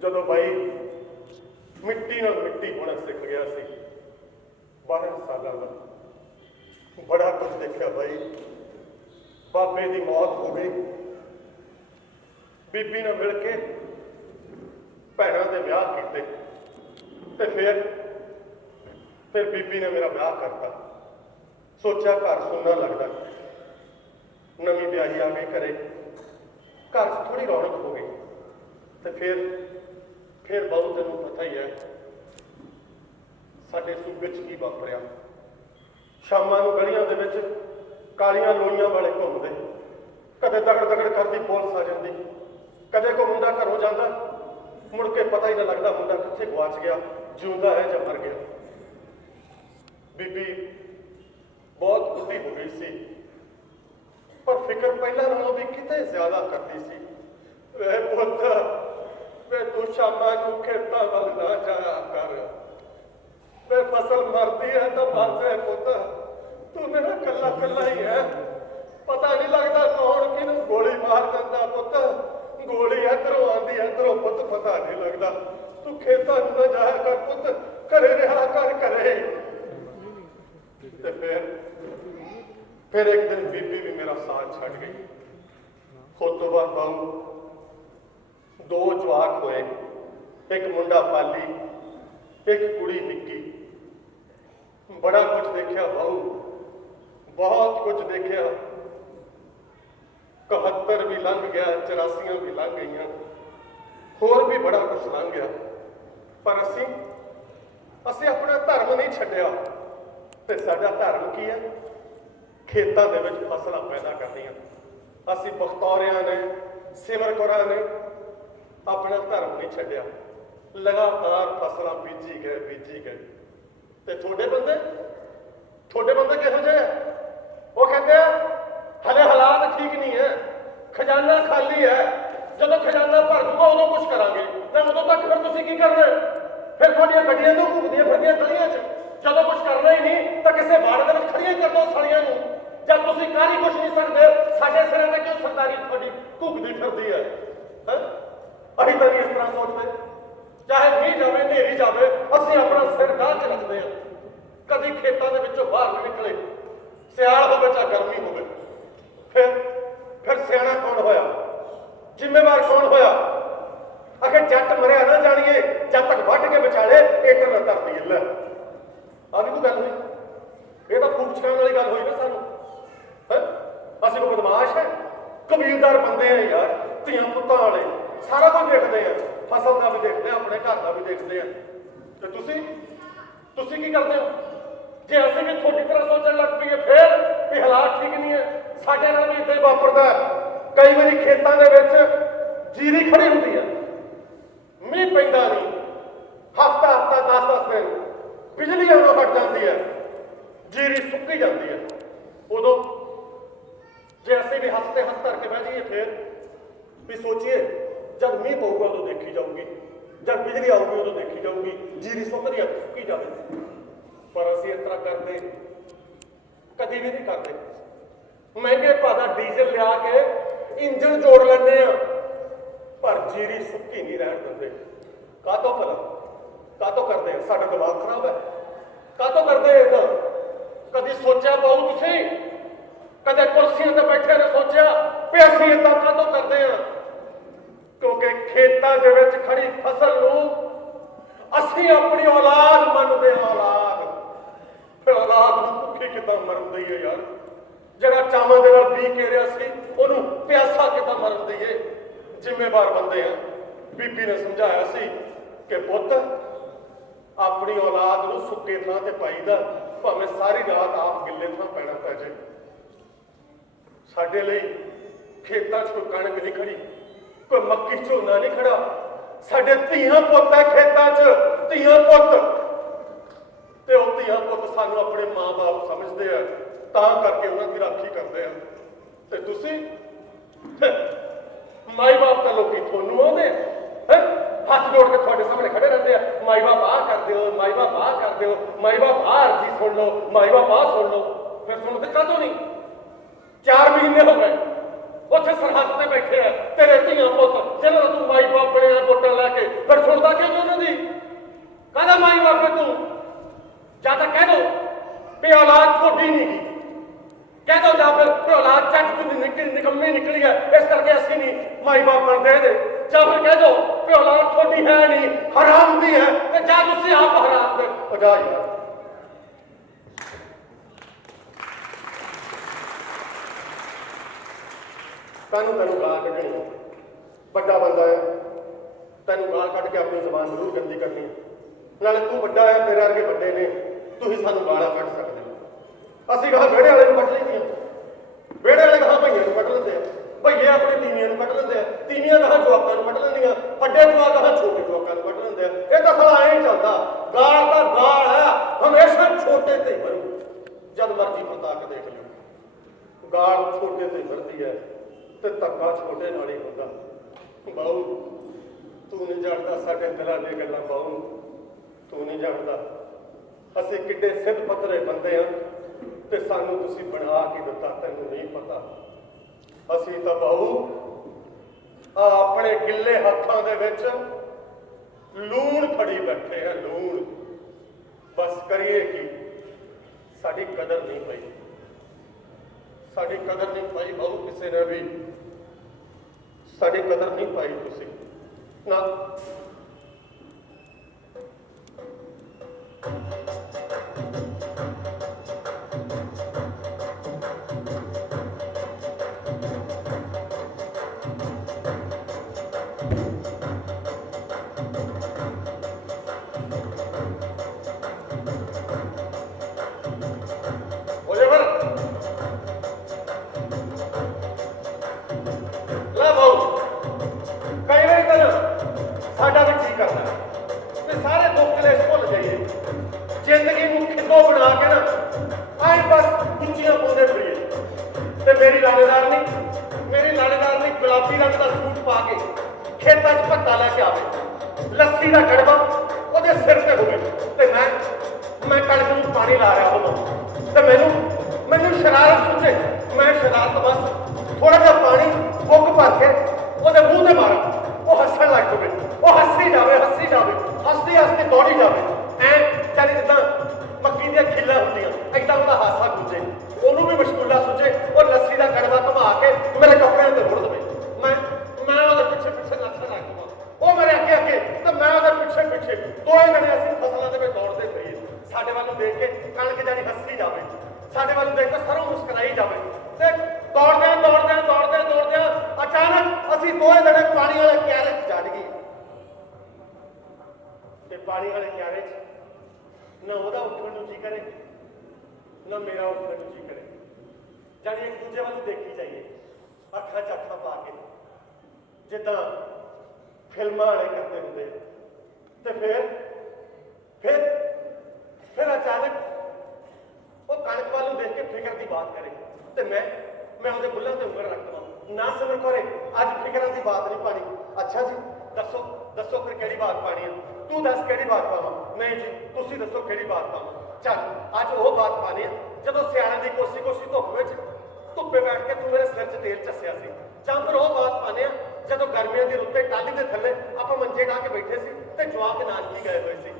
ਜਦੋਂ ਬਾਈ ਮਿੱਟੀ ਨਾਲ ਮਿੱਟੀ ਹੋਣਾ ਸਿੱਖ ਗਿਆ ਸੀ। 12 ਸਾਲਾਂ ਦਾ ਬੜਾ ਕੁਝ ਦੇਖਿਆ ਬਾਈ। ਬਾਬੇ ਦੀ ਮੌਤ ਹੋ ਗਈ। ਬੀਬੀ ਨਾਲ ਮਿਲ ਕੇ ਭੈਣਾਂ ਦੇ ਵਿਆਹ ਕੀਤੇ ਤੇ ਫਿਰ ਬੀਬੀ ਨੇ ਮੇਰਾ ਵਿਆਹ ਕਰਤਾ। ਸੋਚਿਆ ਘਰ ਸੁੰਨਾ ਲੱਗਦਾ। ਨਵੀਂ ਵਿਆਹੀ ਆ ਗਈ ਘਰੇ, ਘਰ 'ਚ ਥੋੜੀ ਰੌਣਕ ਹੋ ਗਈ। ਤੇ ਫਿਰ ਬਾਊ ਤੈਨੂੰ ਪਤਾ ਹੀ ਹੈ ਸਾਡੇ ਸੂਬੇ 'ਚ ਕੀ ਵਾਪਰਿਆ। ਸ਼ਾਮਾਂ ਨੂੰ ਗਲੀਆਂ ਦੇ ਵਿੱਚ ਕਾਲੀਆਂ ਲੋਈਆਂ ਵਾਲੇ ਘੁੰਮਦੇ। ਕਦੇ ਦਗੜ ਕਰਦੀ ਪੁਲਿਸ ਆ ਜਾਂਦੀ। ਕਦੇ ਕੋਈ ਮੁੰਡਾ ਘਰੋਂ ਜਾਂਦਾ, ਮੁੜ ਕੇ ਪਤਾ ਹੀ ਨਾ ਲੱਗਦਾ ਮੁੰਡਾ ਕਿੱਥੇ ਗਵਾਚ ਗਿਆ, ਜਿਉਂਦਾ ਹੈ ਜਾਂ ਮਰ ਗਿਆ। ਬੀਬੀ ਬਹੁਤ ਬੁੱਢੀ ਹੋ ਗਈ ਸੀ, ਪਰ ਫਿਕਰ ਪਹਿਲਾਂ ਨਾਲੋਂ ਵੀ ਕਿਤੇ ਜ਼ਿਆਦਾ ਕਰਦੀ ਸੀ। ਵੇ ਪੁੱਤ ਵੇ ਤੂੰ ਸ਼ਾਮਾਂ ਨੂੰ ਖੇਤਾਂ ਵੱਲ ਨਾ ਜਾਇਆ ਕਰ। ਵੇ ਫਸਲ ਮਰਦੀ ਹੈ ਤਾਂ ਮਰ ਜਾਏ ਪੁੱਤ, ਤੂੰ ਮੇਰਾ ਕੱਲਾ ਕੱਲਾ ਹੀ ਹੈ। ਪਤਾ ਨਹੀਂ ਲੱਗਦਾ ਕੌਣ ਕਿਹਨੂੰ ਗੋਲੀ ਮਾਰ ਦਿੰਦਾ ਪੁੱਤ। ਗੋਲੀ ਇੱਧਰੋਂ ਆਉਂਦੀ ਇੱਧਰੋਂ ਪੁੱਤ, ਪਤਾ ਨਹੀਂ ਲੱਗਦਾ। ਤੂੰ ਖੇਤਾਂ ਨੂੰ ਨਾ ਜਾਇਆ ਕਰ ਪੁੱਤ, ਘਰੇ ਰਿਹਾ ਕਰ ਘਰੇ। ਤੇ ਫਿਰ ਇੱਕ ਦਿਨ ਬੀਬੀ ਵੀ ਮੇਰਾ ਸਾਥ ਛੱਡ ਗਈ। ਉਸ ਤੋਂ ਬਾਅਦ ਬਾਹੂ ਦੋ ਜਵਾਕ ਹੋਏ, ਇੱਕ ਮੁੰਡਾ ਪਾਲੀ, ਇੱਕ ਕੁੜੀ ਨਿੱਕੀ। ਬੜਾ ਕੁਝ ਦੇਖਿਆ ਬਾਹੂ, ਬਹੁਤ ਕੁਝ ਦੇਖਿਆ। 71 ਵੀ ਲੰਘ ਗਿਆ, 84 ਵੀ ਲੰਘ ਗਈਆਂ, ਹੋਰ ਵੀ ਬੜਾ ਕੁਝ ਲੰਘ ਗਿਆ। ਪਰ ਅਸੀਂ ਆਪਣਾ ਧਰਮ ਨਹੀਂ ਛੱਡਿਆ। ਤੇ ਸਾਡਾ ਧਰਮ ਕੀ ਹੈ? ਖੇਤਾਂ ਦੇ ਵਿੱਚ ਫਸਲਾਂ ਪੈਦਾ ਕਰਨੀਆਂ। ਅਸੀਂ ਬਖਤੌਰਿਆਂ ਨੇ, ਸਿਮਰ ਕੌਰਾਂ ਨੇ ਆਪਣਾ ਧਰਮ ਨਹੀਂ ਛੱਡਿਆ। ਲਗਾਤਾਰ ਫਸਲਾਂ ਬੀਜੀ ਗਏ। ਤੇ ਤੁਹਾਡੇ ਬੰਦੇ ਕਿਹੋ ਜਿਹੇ ਆ? ਉਹ ਕਹਿੰਦੇ ਆ ਹਲੇ ਹਾਲਾਤ ਠੀਕ ਨਹੀਂ ਹੈ, ਖਜ਼ਾਨਾ ਖਾਲੀ ਹੈ। ਜਦੋਂ ਖਜ਼ਾਨਾ ਭਰ ਦੂਗਾ ਉਦੋਂ ਕੁਝ ਕਰਾਂਗੇ ਨਾ। ਉਦੋਂ ਤੱਕ ਫਿਰ ਤੁਸੀਂ ਕੀ ਕਰਨਾ? ਫਿਰ ਤੁਹਾਡੀਆਂ ਗੱਡੀਆਂ ਤੋਂ ਘੁੰਮਦੀਆਂ ਫਿਰਦੀਆਂ ਗਲੀਆਂ 'ਚ। ਜਦੋਂ ਕੁਝ ਕਰਨਾ ਹੀ ਨਹੀਂ ਤਾਂ ਕਿਸੇ ਵਾਰਡ ਦੇ ਵਿੱਚ ਖੜੀਆਂ ਕਰ ਦਿਓ ਸਾਲੀਆਂ ਨੂੰ। ਜਦ ਤੁਸੀਂ ਕਰ ਹੀ ਕੁਝ ਨਹੀਂ ਸਕਦੇ, ਸਾਡੇ ਸਿਰਾਂ ਤੇ ਕਿਉਂ ਸਰਦਾਰੀ ਤੁਹਾਡੀ ਘੁੰਮਦੀ ਫਿਰਦੀ ਹੈ? ਅਸੀਂ ਤਾਂ ਨਹੀਂ ਇਸ ਤਰ੍ਹਾਂ ਸੋਚਦੇ। ਚਾਹੇ ਮੀਂਹ ਜਾਵੇ, ਹਨੇਰੀ ਜਾਵੇ, ਅਸੀਂ ਆਪਣਾ ਸਿਰ ਢਾਹ ਕੇ ਰੱਖਦੇ ਹਾਂ। ਕਦੀ ਖੇਤਾਂ ਦੇ ਵਿੱਚੋਂ ਬਾਹਰ ਨਹੀਂ ਨਿਕਲੇ, ਸਿਆਲ ਹੋਵੇ ਚਾਹੇ ਗਰਮੀ ਹੋਵੇ। ਫਿਰ ਸਿਆਣਾ ਕੌਣ ਹੋਇਆ? ਜ਼ਿੰਮੇਵਾਰ ਕੌਣ ਹੋਇਆ? ਆਖੇ ਜੱਟ ਮਰਿਆ ਨਾ ਜਾਣੀਏ, ਜਦ ਤੱਕ ਵੱਢ ਕੇ ਵਿਚਾਲੇ ਏਟਰ ਨਾ ਧਰਦੀ ਲੈ। ਆਹ ਵੀ ਕੋਈ ਗੱਲ ਹੋਈ? ਇਹ ਤਾਂ ਫੂਕ ਛਕਾਉਣ ਵਾਲੀ ਗੱਲ ਹੋਈ ਨਾ ਸਾਨੂੰ। ਅਸੀਂ ਕੋਈ ਬਦਮਾਸ਼ ਹੈ? ਕਬੀਲਦਾਰ ਬੰਦੇ ਆ ਯਾਰ, ਧੀਆਂ ਪੁੱਤਾਂ ਵਾਲੇ। ਸਾਰਾ ਕੁਝ ਦੇਖਦੇ ਆ, ਫਸਲ ਦਾ ਵੀ ਦੇਖਦੇ ਆ, ਆਪਣੇ ਘਰ ਦਾ ਵੀ ਦੇਖਦੇ ਆ। ਤੇ ਤੁਸੀਂ ਕੀ ਕਰਦੇ ਹੋ? ਜੇ ਅਸੀਂ ਵੀ ਤੁਹਾਡੀ ਤਰ੍ਹਾਂ ਸੋਚਣ ਲੱਗ ਪਈਏ ਫਿਰ ਵੀ ਹਾਲਾਤ ਠੀਕ ਨਹੀਂ ਹੈ। ਸਾਡੇ ਨਾਲ ਵੀ ਇੱਦਾਂ ਹੀ ਵਾਪਰਦਾ। ਕਈ ਵਾਰੀ ਖੇਤਾਂ ਦੇ ਵਿੱਚ ਜੀਰੀ ਖੜੀ ਹੁੰਦੀ ਹੈ, ਮੀਂਹ ਪੈਂਦਾ ਨਹੀਂ, ਹਫ਼ਤਾ 10 ਦਿਨ ਬਿਜਲੀ ਆਉਣੋਂ ਹਟ ਜਾਂਦੀ ਹੈ, ਜੀਰੀ ਸੁੱਕੀ ਜਾਂਦੀ ਹੈ। ਉਦੋਂ ਜੇ ਅਸੀਂ ਵੀ ਹੱਥ ਤੇ ਹੱਥ ਧਰ ਕੇ ਬਹਿ ਜਾਈਏ ਫਿਰ ਵੀ ਸੋਚੀਏ ਜਦ ਮੀਂਹ ਪਊਗਾ ਉਦੋਂ ਦੇਖੀ ਜਾਊਗੀ, ਜਦ ਬਿਜਲੀ ਆਊਗੀ ਉਦੋਂ ਦੇਖੀ ਜਾਊਗੀ, ਜੀਰੀ ਸੁੱਕਦੀ ਹੈ ਸੁੱਕੀ ਜਾਵੇ। ਪਰ ਅਸੀਂ ਇਸ ਤਰ੍ਹਾਂ ਕਰਦੇ ਕਦੀ ਵੀ ਨਹੀਂ ਕਰਦੇ। ਮਹਿੰਗੇ ਭਾਅ ਦਾ ਡੀਜ਼ਲ ਲਿਆ ਕੇ ਇੰਜਣ ਜੋੜ ਲੈਂਦੇ ਆ, ਪਰ ਜੀਰੀ ਸੁੱਕੀ ਨਹੀਂ ਰਹਿਣ ਦਿੰਦੇ। ਕਾਹਤੋਂ ਭਲਾ? ਕਾਹਤੋਂ ਕਰਦੇ ਆ? ਸਾਡਾ ਦਿਮਾਗ ਖਰਾਬ ਹੈ। ਕਾਹਤੋਂ ਕਰਦੇ ਏਦਾਂ? ਕਦੀ ਸੋਚਿਆ ਪਾਉ ਤੁਸੀਂ? ਕਦੇ ਕੁਰਸੀਆਂ ਤੇ ਬੈਠੇ ਨੇ ਸੋਚਿਆ ਵੀ ਅਸੀਂ ਏਦਾਂ ਕਾਹਤੋਂ ਕਰਦੇ ਆ? ਕਿਉਂਕਿ ਖੇਤਾਂ ਦੇ ਵਿੱਚ ਖੜੀ ਫਸਲ ਨੂੰ ਅਸੀਂ ਆਪਣੀ ਔਲਾਦ ਮੰਨਦੇ ਹਾਂ। ਔਲਾਦ ਨੂੰ ਭੁੱਖੀ ਕਿੱਦਾਂ ਮਰਨ ਦਈਏ ਯਾਰ? ਜਿਹੜਾ ਚਾਵਾਂ ਦੇ ਨਾਲ ਬੀ ਕੇ ਰਿਹਾ ਸੀ ਉਹਨੂੰ ਪਿਆਸਾ ਕਿੱਦਾਂ ਮਰਨ ਦਈਏ? ਜ਼ਿੰਮੇਵਾਰ ਬੰਦੇ ਆ। ਬੀਬੀ ਨੇ ਸਮਝਾਇਆ ਸੀ ਕਿ ਪੁੱਤ ਆਪਣੀ ਔਲਾਦ ਨੂੰ ਸੁੱਕੇ ਥਾਂ ਤੇ ਪਾਈਦਾ, ਭਾਵੇਂ ਸਾਰੀ ਰਾਤ ਆਪ ਗਿੱਲੇ ਥਾਂ ਪੈਣਾ ਪੈ ਜਾਏ। ਸਾਡੇ ਲਈ ਖੇਤਾਂ 'ਚ ਕੋਈ ਕਣਕ ਨਹੀਂ ਖੜੀ, ਕੋਈ ਮੱਕੀ ਝੋਨਾ ਨਹੀਂ ਖੜਾ। ਸਾਡੇ ਧੀਆਂ ਪੁੱਤ ਹੈ ਖੇਤਾਂ 'ਚ, ਧੀਆਂ ਪੁੱਤ। ਤੇ ਉਹ ਧੀਆਂ ਪੁੱਤ ਸਾਨੂੰ ਆਪਣੇ ਮਾਂ-ਬਾਪ ਸਮਝਦੇ ਆ, ਤਾਂ ਕਰਕੇ ਉਹਨਾਂ ਦੀ ਰਾਖੀ ਕਰਦੇ ਆ। ਤੇ ਤੁਸੀਂ ਮਾਈ-ਬਾਪ ਤਾਂ ਲੋਕੀ ਤੁਹਾਨੂੰ ਆਉਂਦੇ ਹੱਥ ਜੋੜ ਕੇ ਤੁਹਾਡੇ ਸਾਹਮਣੇ ਖੜੇ ਰਹਿੰਦੇ ਆ। ਮਾਈ-ਬਾਪ ਆਹ ਕਰ ਦਿਓ, ਮਾਈ-ਬਾਪ ਆਹ ਕਰ ਦਿਓ, ਮਾਈ-ਬਾਪ ਆਹ ਅਰਜ਼ੀ ਸੁਣ ਲਓ, ਮਾਈ-ਬਾਪ ਆਹ ਸੁਣ ਲਓ। ਫਿਰ ਸੁਣਦੇ ਕਾਹਤੋਂ ਨਹੀਂ? 4 ਮਹੀਨੇ ਹੋ ਗਏ ਉੱਥੇ ਸਰਹੱਦ ਤੇ ਬੈਠੇ ਆ ਤੇਰੇ ਧੀਆਂ ਪੁੱਤ, ਜਿਹਨਾਂ ਦਾ ਤੂੰ ਮਾਈ-ਬਾਪ ਬਣਿਆ ਵੋਟਾਂ ਲੈ ਕੇ। ਫਿਰ ਸੁਣਦਾ ਕਿਉਂ ਨਹੀਂ ਉਹਨਾਂ ਦੀ? ਕਾਹਦਾ ਮਾਈ-ਬਾਪ ਹੈ ਤੂੰ? ਜਾਂ ਤਾਂ ਕਹਿ ਦੋ ਵੀ ਔਲਾਦ ਤੁਹਾਡੀ ਨਹੀਂ ਗੀ, ਕਹਿ ਦੋ ਜਾਂ ਫਿਰ ਔਲਾਦ ਚੱਜ ਦੀ ਨਿਕੰਮੀ ਨਿਕਲੀ ਹੈ, ਇਸ ਕਰਕੇ ਅਸੀਂ ਨਹੀਂ ਮਾਈ-ਬਾਪ ਬਣਦੇ ਇਹਦੇ। ਜਾਂ ਫਿਰ ਕਹਿ ਦੋ ਵੀ ਔਲਾਦ ਤੁਹਾਡੀ ਹੈ ਨਹੀਂ, ਹਰਾਮ ਦੀ ਹੈ, ਤੇ ਜਾਂ ਤੁਸੀਂ ਆਪ ਹਰਾਮ ਦੇ। ਜਾ ਯਾਰ, ਤੈਨੂੰ ਗਾਲ ਕੱਢਣੀ, ਵੱਡਾ ਬੰਦਾ ਹੈ, ਤੈਨੂੰ ਗਾਲ ਕੱਢ ਕੇ ਆਪਣੀ ਜ਼ਬਾਨ ਜ਼ਰੂਰ ਗੰਦੀ ਕਰਨੀ। ਨਾਲੇ ਤੂੰ ਵੱਡਾ ਹੈ, ਤੇਰੇ ਵਰਗੇ ਵੱਡੇ ਨੇ, ਤੁਸੀਂ ਸਾਨੂੰ ਗਾਲਾਂ ਕੱਢ ਸਕਦੇ ਹੋ। ਅਸੀਂ ਕਹਾ ਵਿਹੜੇ ਵਾਲੇ ਨੂੰ ਕੱਢ ਲੈਂਦੀਆਂ, ਵਿਹੜੇ ਵਾਲੇ ਕਹਾ ਭਈਆਂ ਨੂੰ ਕੱਢ ਲੈਂਦੇ ਆ, ਭਈਏ ਆਪਣੇ ਤੀਵੀਆਂ ਨੂੰ ਕੱਢ ਲੈਂਦੇ ਆ, ਤੀਵੀਆਂ ਕਹਾ ਜਵਾਕਾਂ ਨੂੰ ਕੱਢ ਲੈਂਦੀਆਂ, ਵੱਡੇ ਜਵਾਕ ਕਹਾ ਛੋਟੇ ਜਵਾਕਾਂ ਨੂੰ ਕੱਢ ਲੈਂਦੇ ਆ। ਇਹ ਤਾਂ ਸਾਲਾ ਐਂ ਚੱਲਦਾ। ਗਾਲ ਤਾਂ ਗਾਲ ਹੈ, ਹਮੇਸ਼ਾ ਛੋਟੇ ਤੇ ਹੀ ਮਰੂ। ਜਦ ਮਰਜ਼ੀ ਪਤਾ ਕੇ ਦੇਖ ਲਿਓ, ਗਾਲ ਛੋਟੇ ਤੇ ਹੀ ਮਰਦੀ ਹੈ ਤੇ ਧੱਕਾ ਛੋਟੇ ਨਾਲ ਹੀ ਹੁੰਦਾ। ਬਾਊ ਤੂੰ ਨਹੀਂ ਜਾਣਦਾ ਸਾਡੇ ਦਿਲਾਂ ਦੀਆਂ ਗੱਲਾਂ ਬਾਹੂ, ਤੂੰ ਨਹੀਂ ਜਾਣਦਾ ਅਸੀਂ ਕਿੱਡੇ ਸਿੱਧ ਪੱਤਰੇ ਬੰਦੇ ਆ ਤੇ ਸਾਨੂੰ ਤੁਸੀਂ ਬਣਾ ਕੇ ਦਿੱਤਾ, ਤੈਨੂੰ ਨਹੀਂ ਪਤਾ। ਅਸੀਂ ਤਾਂ ਬਾਹੂ ਆਪਣੇ ਗਿੱਲੇ ਹੱਥਾਂ ਦੇ ਵਿੱਚ ਲੂਣ ਫੜੀ ਬੈਠੇ ਆ, ਲੂਣ। ਬਸ ਕਰੀਏ ਕੀ, ਸਾਡੀ ਕਦਰ ਨਹੀਂ ਪਈ, ਸਾਡੀ ਕਦਰ ਨਹੀਂ ਪਾਈ ਬਾਹੂ ਕਿਸੇ ਨੇ ਵੀ, ਸਾਡੀ ਕਦਰ ਨਹੀਂ ਪਾਈ ਤੁਸੀਂ ਨਾ। ਸਾਡਾ ਵੀ ਠੀਕ ਕਰਨਾ ਤੇ ਸਾਰੇ ਦੁੱਖ ਕਲੇਸ਼ ਭੁੱਲ ਜਾਈਏ, ਜ਼ਿੰਦਗੀ ਨੂੰ ਖਿੱਦੋ ਬਣਾ ਕੇ ਨਾ ਆਏ ਬਸ ਉੱਚੀਆਂ ਪਾਉਂਦੇ ਫਿਰੀਏ। ਤੇ ਮੇਰੀ ਲਾਣੇਦਾਰਨੀ ਗੁਲਾਬੀ ਰੰਗ ਦਾ ਸੂਟ ਪਾ ਕੇ ਖੇਤਾਂ 'ਚ ਭੱਤਾ ਲੈ ਕੇ ਆਵੇ, ਲੱਸੀ ਦਾ ਗੜਵਾ ਉਹਦੇ ਸਿਰ ਤੇ ਹੋਵੇ ਤੇ ਮੈਂ ਕਣਕ ਨੂੰ ਪਾਣੀ ਲਾ ਰਿਹਾ ਹੋਵਾਂ ਤੇ ਮੈਨੂੰ ਸ਼ਰਾਰਤ ਸੁਝੇ, ਮੈਂ ਸ਼ਰਾਰਤ ਬਸ ਥੋੜਾ ਜਿਹਾ ਪਾਣੀ ਬੁੱਕ ਭਰ ਕੇ ਉਹਦੇ ਮੂੰਹ ਤੇ ਮਾਰਾਂ, ਉਹ ਹੱਸਣ ਲੱਗ ਪਵੇ, ਉਹ ਹੱਸੀ ਜਾਵੇ ਹੱਸਦੀ ਦੌੜੀ ਜਾਵੇ, ਐ ਚਾਹੇ ਜਿੱਦਾਂ ਮੱਕੀ ਦੀਆਂ ਖਿੱਲਾਂ ਹੁੰਦੀਆਂ, ਏਦਾਂ ਉਹਦਾ ਹਾਸਾ ਗੁੰਜੇ, ਉਹਨੂੰ ਵੀ ਮਸ਼ਗੂਲਾ ਸੁਝੇ, ਉਹ ਲੱਸੀ ਦਾ ਕੜਵਾ ਘੁਮਾ ਕੇ ਮੇਰੇ ਕੱਪੜਿਆਂ ਤੇ ਰੁੜ ਦੇਵੇ। ਮੈਂ ਉਹਦੇ ਪਿੱਛੇ ਨੱਚਣ ਲੱਗ ਪਵਾਂ, ਉਹ ਮੇਰੇ ਅੱਗੇ ਤੇ ਮੈਂ ਉਹਦੇ ਪਿੱਛੇ ਦੋਏ ਜਣੇ ਅਸੀਂ ਫਸਲਾਂ ਦੇ ਵਿੱਚ ਦੌੜਦੇ ਫਿਰੀਏ। ਸਾਡੇ ਵੱਲ ਨੂੰ ਦੇਖ ਕੇ ਕਣਕ ਜਾਨੀ ਹੱਸੀ ਜਾਵੇ, ਸਾਡੇ ਵੱਲ ਨੂੰ ਦੇਖ ਕੇ ਸਰੋਂ ਮੁਸਕਰਾਈ ਜਾਵੇ ਤੇ ਦੌੜਦਿਆਂ ਅਚਾਨਕ ਅਸੀਂ ਦੋਏ ਜਣੇ ਪਾਣੀ ਵਾਲੇ ਕਿਆਰੇ 'ਚ ਚੜ ਗਏ ਤੇ ਪਾਣੀ ਵਾਲੇ ਕਿਆਰੇ 'ਚ ਨਾ ਉਹਦਾ ਉੱਠਣ ਨੂੰ ਜੀ ਕਰੇ ਨਾ ਮੇਰਾ ਉੱਠਣ ਨੂੰ ਜੀ ਕਰੇ, ਜਾਨੀ ਇੱਕ ਦੂਜੇ ਵੱਲ ਨੂੰ ਦੇਖੀ ਜਾਈਏ ਅੱਖਾਂ 'ਚ ਅੱਖਾਂ ਪਾ ਕੇ, ਜਿੱਦਾਂ ਫਿਲਮਾਂ ਵਾਲੇ ਕਰਦੇ ਹੁੰਦੇ। ਤੇ ਫਿਰ ਅਚਾਨਕ ਉਹ ਕਣਕ ਵੱਲ ਨੂੰ ਦੇਖ ਕੇ ਫਿਕਰ ਦੀ ਬਾਤ ਕਰੇ ਤੇ ਮੈਂ ਉਹਦੇ ਬੁੱਲਾਂ ਤੇ ਉਂਗਲ ਰੱਖ ਦਵਾਂ, ਨਾ ਸਿਮਰ ਕਰੇ ਅੱਜ ਫਿਕਰਾਂ ਦੀ ਬਾਤ ਨਹੀਂ ਪਾਣੀ। ਅੱਛਾ ਜੀ ਦੱਸੋ ਫਿਰ ਕਿਹੜੀ ਬਾਤ ਪਾਣੀ ਹੈ, ਤੂੰ ਦੱਸ ਕਿਹੜੀ ਬਾਤ ਪਾਵਾਂ। ਨਹੀਂ ਜੀ ਤੁਸੀਂ ਦੱਸੋ ਕਿਹੜੀ ਬਾਤ ਪਾਵਾਂ। ਚੱਲ ਅੱਜ ਉਹ ਬਾਤ ਪਾਣੀ ਹੈ ਜਦੋਂ ਸਿਆਣਿਆਂ ਦੀ ਕੋਸੀ ਧੁੱਪੇ ਬੈਠ ਕੇ ਤੂੰ ਮੇਰੇ ਸਿਰ 'ਚ ਤੇਲ ਚੱਸਿਆ ਸੀ, ਜਾਂ ਫਿਰ ਉਹ ਬਾਤ ਪਾਣੇ ਆ ਜਦੋਂ ਗਰਮੀਆਂ ਦੀ ਰੁੱਤੇ ਟਾਹਲੀ ਦੇ ਥੱਲੇ ਆਪਾਂ ਮੰਜੇ ਢਾ ਕੇ ਬੈਠੇ ਸੀ ਤੇ ਜਵਾਕ ਨਾਨਕੀ ਗਏ ਹੋਏ ਸੀ।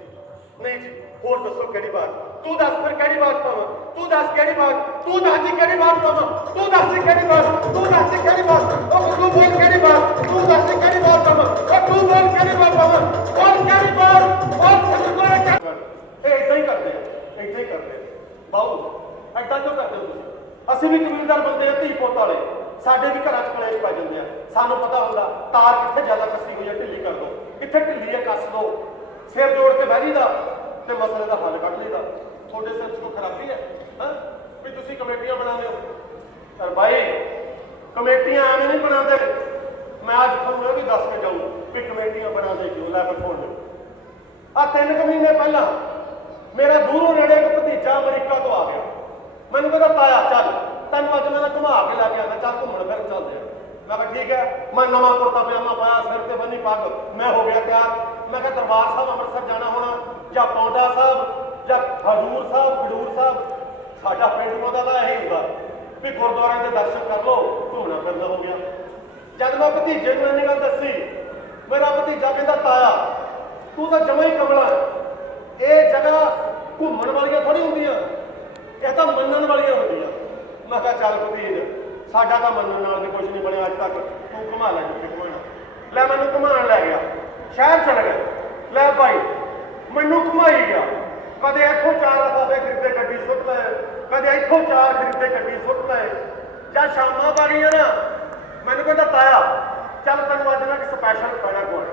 ਨਹੀਂ ਜੀ ਹੋਰ ਦੱਸੋ ਕਿਹੜੀ ਬਾਤ, ਤੂੰ ਦੱਸ ਫਿਰ ਕਿਹੜੀ ਬਾਤ ਪਾਵਾਂ, ਤੂੰ ਦੱਸ ਕਿਹੜੀ ਬਾਤ, ਤੂੰ ਦੱਸ ਜੀ ਕਿਹੜੀ ਬਾਤ ਪਾਵਾਂ, ਤੂੰ ਦੱਸ ਜੀ ਕਿਹੜੀ ਬਾਤ, ਤੂੰ ਦੱਸ ਜੀ ਕਿਹੜੀ ਬਾਤ, ਉਹ ਤੂੰ ਬੋਲ ਕਿਹੜੀ ਬਾਤ, ਤੂੰ ਦੱਸ ਜੀ ਕਿਹੜੀ ਬਾਤ ਪਾਵਾਂ, ਉਹ ਤੂੰ ਬੋਲ ਕਿਹੜੀ ਬਾਤ ਪਾਵਾਂ, ਬੋਲ ਕਿਹੜੀ ਬਾਤ, ਇਹ ਏਦਾਂ ਹੀ ਕਰਦੇ ਬਾਹੂ, ਏਦਾਂ ਕਿਉਂ ਕਰਦੇ ਹੋ ਤੁਸੀਂ? ਅਸੀਂ ਵੀ ਕਬੀਲਦਾਰ ਬੰਦੇ ਆ, ਧੀ ਪੁੱਤ ਵਾਲੇ, ਸਾਡੇ ਵੀ ਘਰਾਂ 'ਚ ਕਲੇਸ਼ ਪੈ ਜਾਂਦੇ ਆ। ਸਾਨੂੰ ਪਤਾ ਹੁੰਦਾ ਤਾਰ ਕਿੱਥੇ ਜ਼ਿਆਦਾ ਕੱਸੀ ਹੋਈ ਹੈ, ਢਿੱਲੀ ਕਰ ਦੋ, ਕਿੱਥੇ ਢਿੱਲੀ ਹੈ ਕੱਸ ਦੋ, ਸਿਰ ਜੋੜ ਕੇ ਬਹਿ ਜਾਈਦਾ ਤੇ ਮਸਲੇ ਦਾ ਹੱਲ ਕੱਢ ਲਈਦਾ। ਤੁਹਾਡੇ ਸਿਰ 'ਚ ਕੋਈ ਖਰਾਬੀ ਹੈ ਵੀ ਤੁਸੀਂ ਕਮੇਟੀਆਂ ਬਣਾਉਂਦੇ ਹੋ? ਪਰ ਭਾਈ ਕਮੇਟੀਆਂ ਐਵੇਂ ਨਹੀਂ ਬਣਾਉਂਦੇ। ਮੈਂ ਅੱਜ ਤੁਹਾਨੂੰ ਇਹ ਵੀ ਦੱਸ ਕੇ ਜਾਊਂ ਵੀ ਕਮੇਟੀਆਂ ਬਣਾਉਂਦੇ ਕਿਉਂ। ਲੈ ਕੇ ਫੋਨ ਆ 3 ਮਹੀਨੇ ਪਹਿਲਾਂ ਮੇਰਾ ਦੂਰੋਂ ਨੇੜੇ ਇੱਕ ਭਤੀਜਾ ਅਮਰੀਕਾ ਤੋਂ ਆ ਗਿਆ, ਮੈਨੂੰ ਕਹਿੰਦਾ ਤਾਇਆ ਚੱਲ ਤੈਨੂੰ ਅੱਜ ਮੈਂ ਘੁਮਾ ਕੇ ਲੈ ਕੇ ਆਉਂਦਾ, ਚੱਲ ਘੁੰਮਣ ਫਿਰ ਚੱਲਦੇ ਆ। ਮੈਂ ਕਿਹਾ ਠੀਕ ਹੈ। ਮੈਂ ਨਵਾਂ ਕੁੜਤਾ ਪਜਾਮਾ ਪਾਇਆ, ਸਿਰ ਤੇ ਬੰਨੀ ਪੱਗ, ਮੈਂ ਹੋ ਗਿਆ ਤਿਆਰ। ਮੈਂ ਕਿਹਾ ਦਰਬਾਰ ਸਾਹਿਬ ਅੰਮ੍ਰਿਤਸਰ ਜਾਣਾ ਹੋਣਾ ਜਾਂ ਪੌਂਟਾ ਸਾਹਿਬ ਜਾਂ ਹਜ਼ੂਰ ਸਾਹਿਬ ਖਡੂਰ ਸਾਹਿਬ। ਸਾਡਾ ਪਿੰਡ ਉਹਦਾ ਤਾਂ ਇਹੀ ਹੁੰਦਾ ਵੀ ਗੁਰਦੁਆਰਿਆਂ ਦੇ ਦਰਸ਼ਨ ਕਰ ਲਓ, ਘੁੰਮਣਾ ਫਿਰਨਾ ਹੋ ਗਿਆ। ਜਦ ਮੈਂ ਭਤੀਜੇ ਨੂੰ ਇੰਨੀ ਗੱਲ ਦੱਸੀ, ਮੇਰਾ ਭਤੀਜਾ ਕਹਿੰਦਾ ਤਾਇਆ ਤੂੰ ਤਾਂ ਜਮਾਂ ਹੀ ਕਮਲਾ, ਇਹ ਜਗ੍ਹਾ ਘੁੰਮਣ ਵਾਲੀਆਂ ਥੋੜੀ ਹੁੰਦੀਆਂ, ਇਹ ਤਾਂ ਮੰਨਣ ਵਾਲੀਆਂ ਹੁੰਦੀਆਂ। ਮੈਂ ਕਿਹਾ ਚੱਲ ਭਤੀਜ ਸਾਡਾ ਤਾਂ ਮੰਨਣ ਨਾਲ ਵੀ ਕੁਝ ਨਹੀਂ ਬਣਿਆ ਅੱਜ ਤੱਕ, ਤੂੰ ਘੁਮਾ ਲੈ ਜਿੱਥੇ ਘੁਮਾਉਣਾ। ਲੈ ਮੈਨੂੰ ਘੁਮਾਉਣ ਲੈ ਗਿਆ, ਸ਼ਹਿਰ ਚਲ ਗਏ। ਲੈ ਭਾਈ ਮੈਨੂੰ ਘੁਮਾਈ ਗਿਆ, ਕਦੇ ਇੱਥੋਂ 4 ਲਿਫਾਫੇ ਖਰੀਦੇ ਗੱਡੀ ਸੁੱਟ ਲਏ, ਕਦੇ ਇੱਥੋਂ 4 ਖਰੀਦੇ ਗੱਡੀ ਸੁੱਟ ਲਏ। ਜਾਂ ਸ਼ਾਮਾਂ ਵਾਲੀਆਂ ਨਾ ਮੈਨੂੰ ਕਹਿੰਦਾ ਤਾਇਆ ਚੱਲ ਤੈਨੂੰ ਅੱਜ ਨਾ ਇੱਕ ਸਪੈਸ਼ਲ ਖਾਣਾ ਖਵਾਉਣਾ।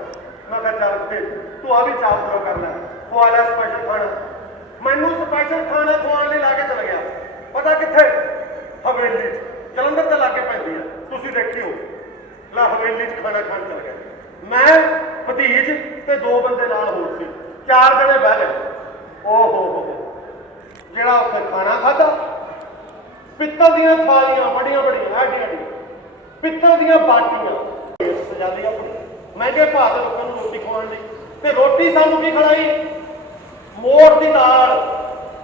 ਮੈਂ ਕਿਹਾ ਚੱਲ ਫਿਰ ਤੂੰ ਆ ਵੀ ਚਾਹ ਪੂਰਾ ਕਰ ਲੈ, ਖਵਾ ਲੈ ਸਪੈਸ਼ਲ ਖਾਣਾ। ਮੈਨੂੰ ਸਪੈਸ਼ਲ ਖਾਣਾ ਖਵਾਉਣ ਲਈ ਲਾ ਕੇ ਚਲ ਗਿਆ, ਪਤਾ ਕਿੱਥੇ? ਹਵੇਲੀ 'ਚ, ਜਲੰਧਰ ਦੇ ਲਾਗੇ ਪੈਂਦੀ ਆ, ਤੁਸੀਂ ਦੇਖਿਓ। ਲੈ ਹਵੇਲੀ 'ਚ ਖਾਣਾ ਖਾਣ ਚਲ ਗਿਆ, ਮੈਂ ਭਤੀਜ ਤੇ 2 ਬੰਦੇ ਨਾਲ ਹੋਰ ਸੀ, 4 ਜਣੇ ਬਹਿ ਗਏ। ਓਹ ਹੋ ਜਿਹੜਾ ਉੱਥੇ ਖਾਣਾ ਖਾਧਾ, ਪਿੱਤਲ ਦੀਆਂ ਥਾਲੀਆਂ ਬੜੀਆਂ ਐਡੀਆਂ ਪਿੱਤਲ ਦੀਆਂ ਬਾਟੀਆਂ ਸਜਾ ਲਈ ਆਪਣੀ, ਮਹਿੰਗੇ ਭਾਅ ਦੇ ਲੋਕਾਂ ਨੂੰ ਰੋਟੀ ਖਵਾਉਣ ਲਈ, ਤੇ ਰੋਟੀ ਸਾਨੂੰ ਕੀ ਖਿਲਾਈ? ਮੋਠ ਦੀ ਦਾਲ,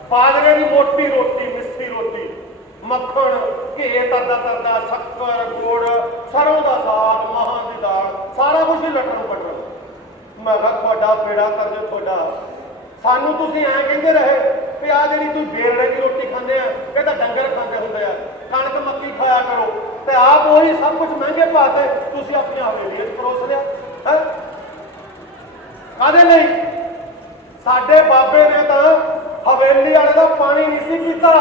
ਬਾਜਰੇ ਦੀ ਮੋਟੀ ਰੋਟੀ, ਮਿੱਸੀ ਰੋਟੀ, ਮੱਖਣ, ਘੇ ਤਰਦਾ ਤਰਦਾ, ਸ਼ੱਕਰ, ਗੁੜ, ਸਰੋਂ ਦਾ ਸਾਗ, ਮਾਹਾਂ ਦੀ ਦਾਲ, ਸਾਰਾ ਕੁਝ ਹੀ ਲਟਣ ਪਟਣ। ਮੈਂ ਕਿਹਾ ਤੁਹਾਡਾ ਬੇੜਾ ਕਰਦੇ ਤੁਹਾਡਾ। ਸਾਨੂੰ ਤੁਸੀਂ ਐਂ ਕਹਿੰਦੇ ਰਹੇ ਵੀ ਆਹ ਜਿਹੜੀ ਤੂੰ ਬੇਲੜੇ ਦੀ ਰੋਟੀ ਖਾਂਦੇ ਆ ਇਹ ਤਾਂ ਡੰਗਰ ਖਾਂਦੇ ਹੁੰਦੇ ਆ, ਕਣਕ ਮੱਕੀ ਖਾਇਆ ਕਰੋ, ਤੇ ਆਪ ਉਹੀ ਸਭ ਕੁਝ ਮਹਿੰਗੇ ਪਾਤੇ ਤੁਸੀਂ ਆਪਣੀ ਹਵੇਲੀ 'ਚ ਪਰੋਸ ਲਿਆ ਹੈ। ਕਾਹਦੇ ਲਈ? ਸਾਡੇ ਬਾਬੇ ਨੇ ਤਾਂ ਹਵੇਲੀ ਵਾਲੇ ਦਾ ਪਾਣੀ ਨਹੀਂ ਸੀ ਪੀਤਾ,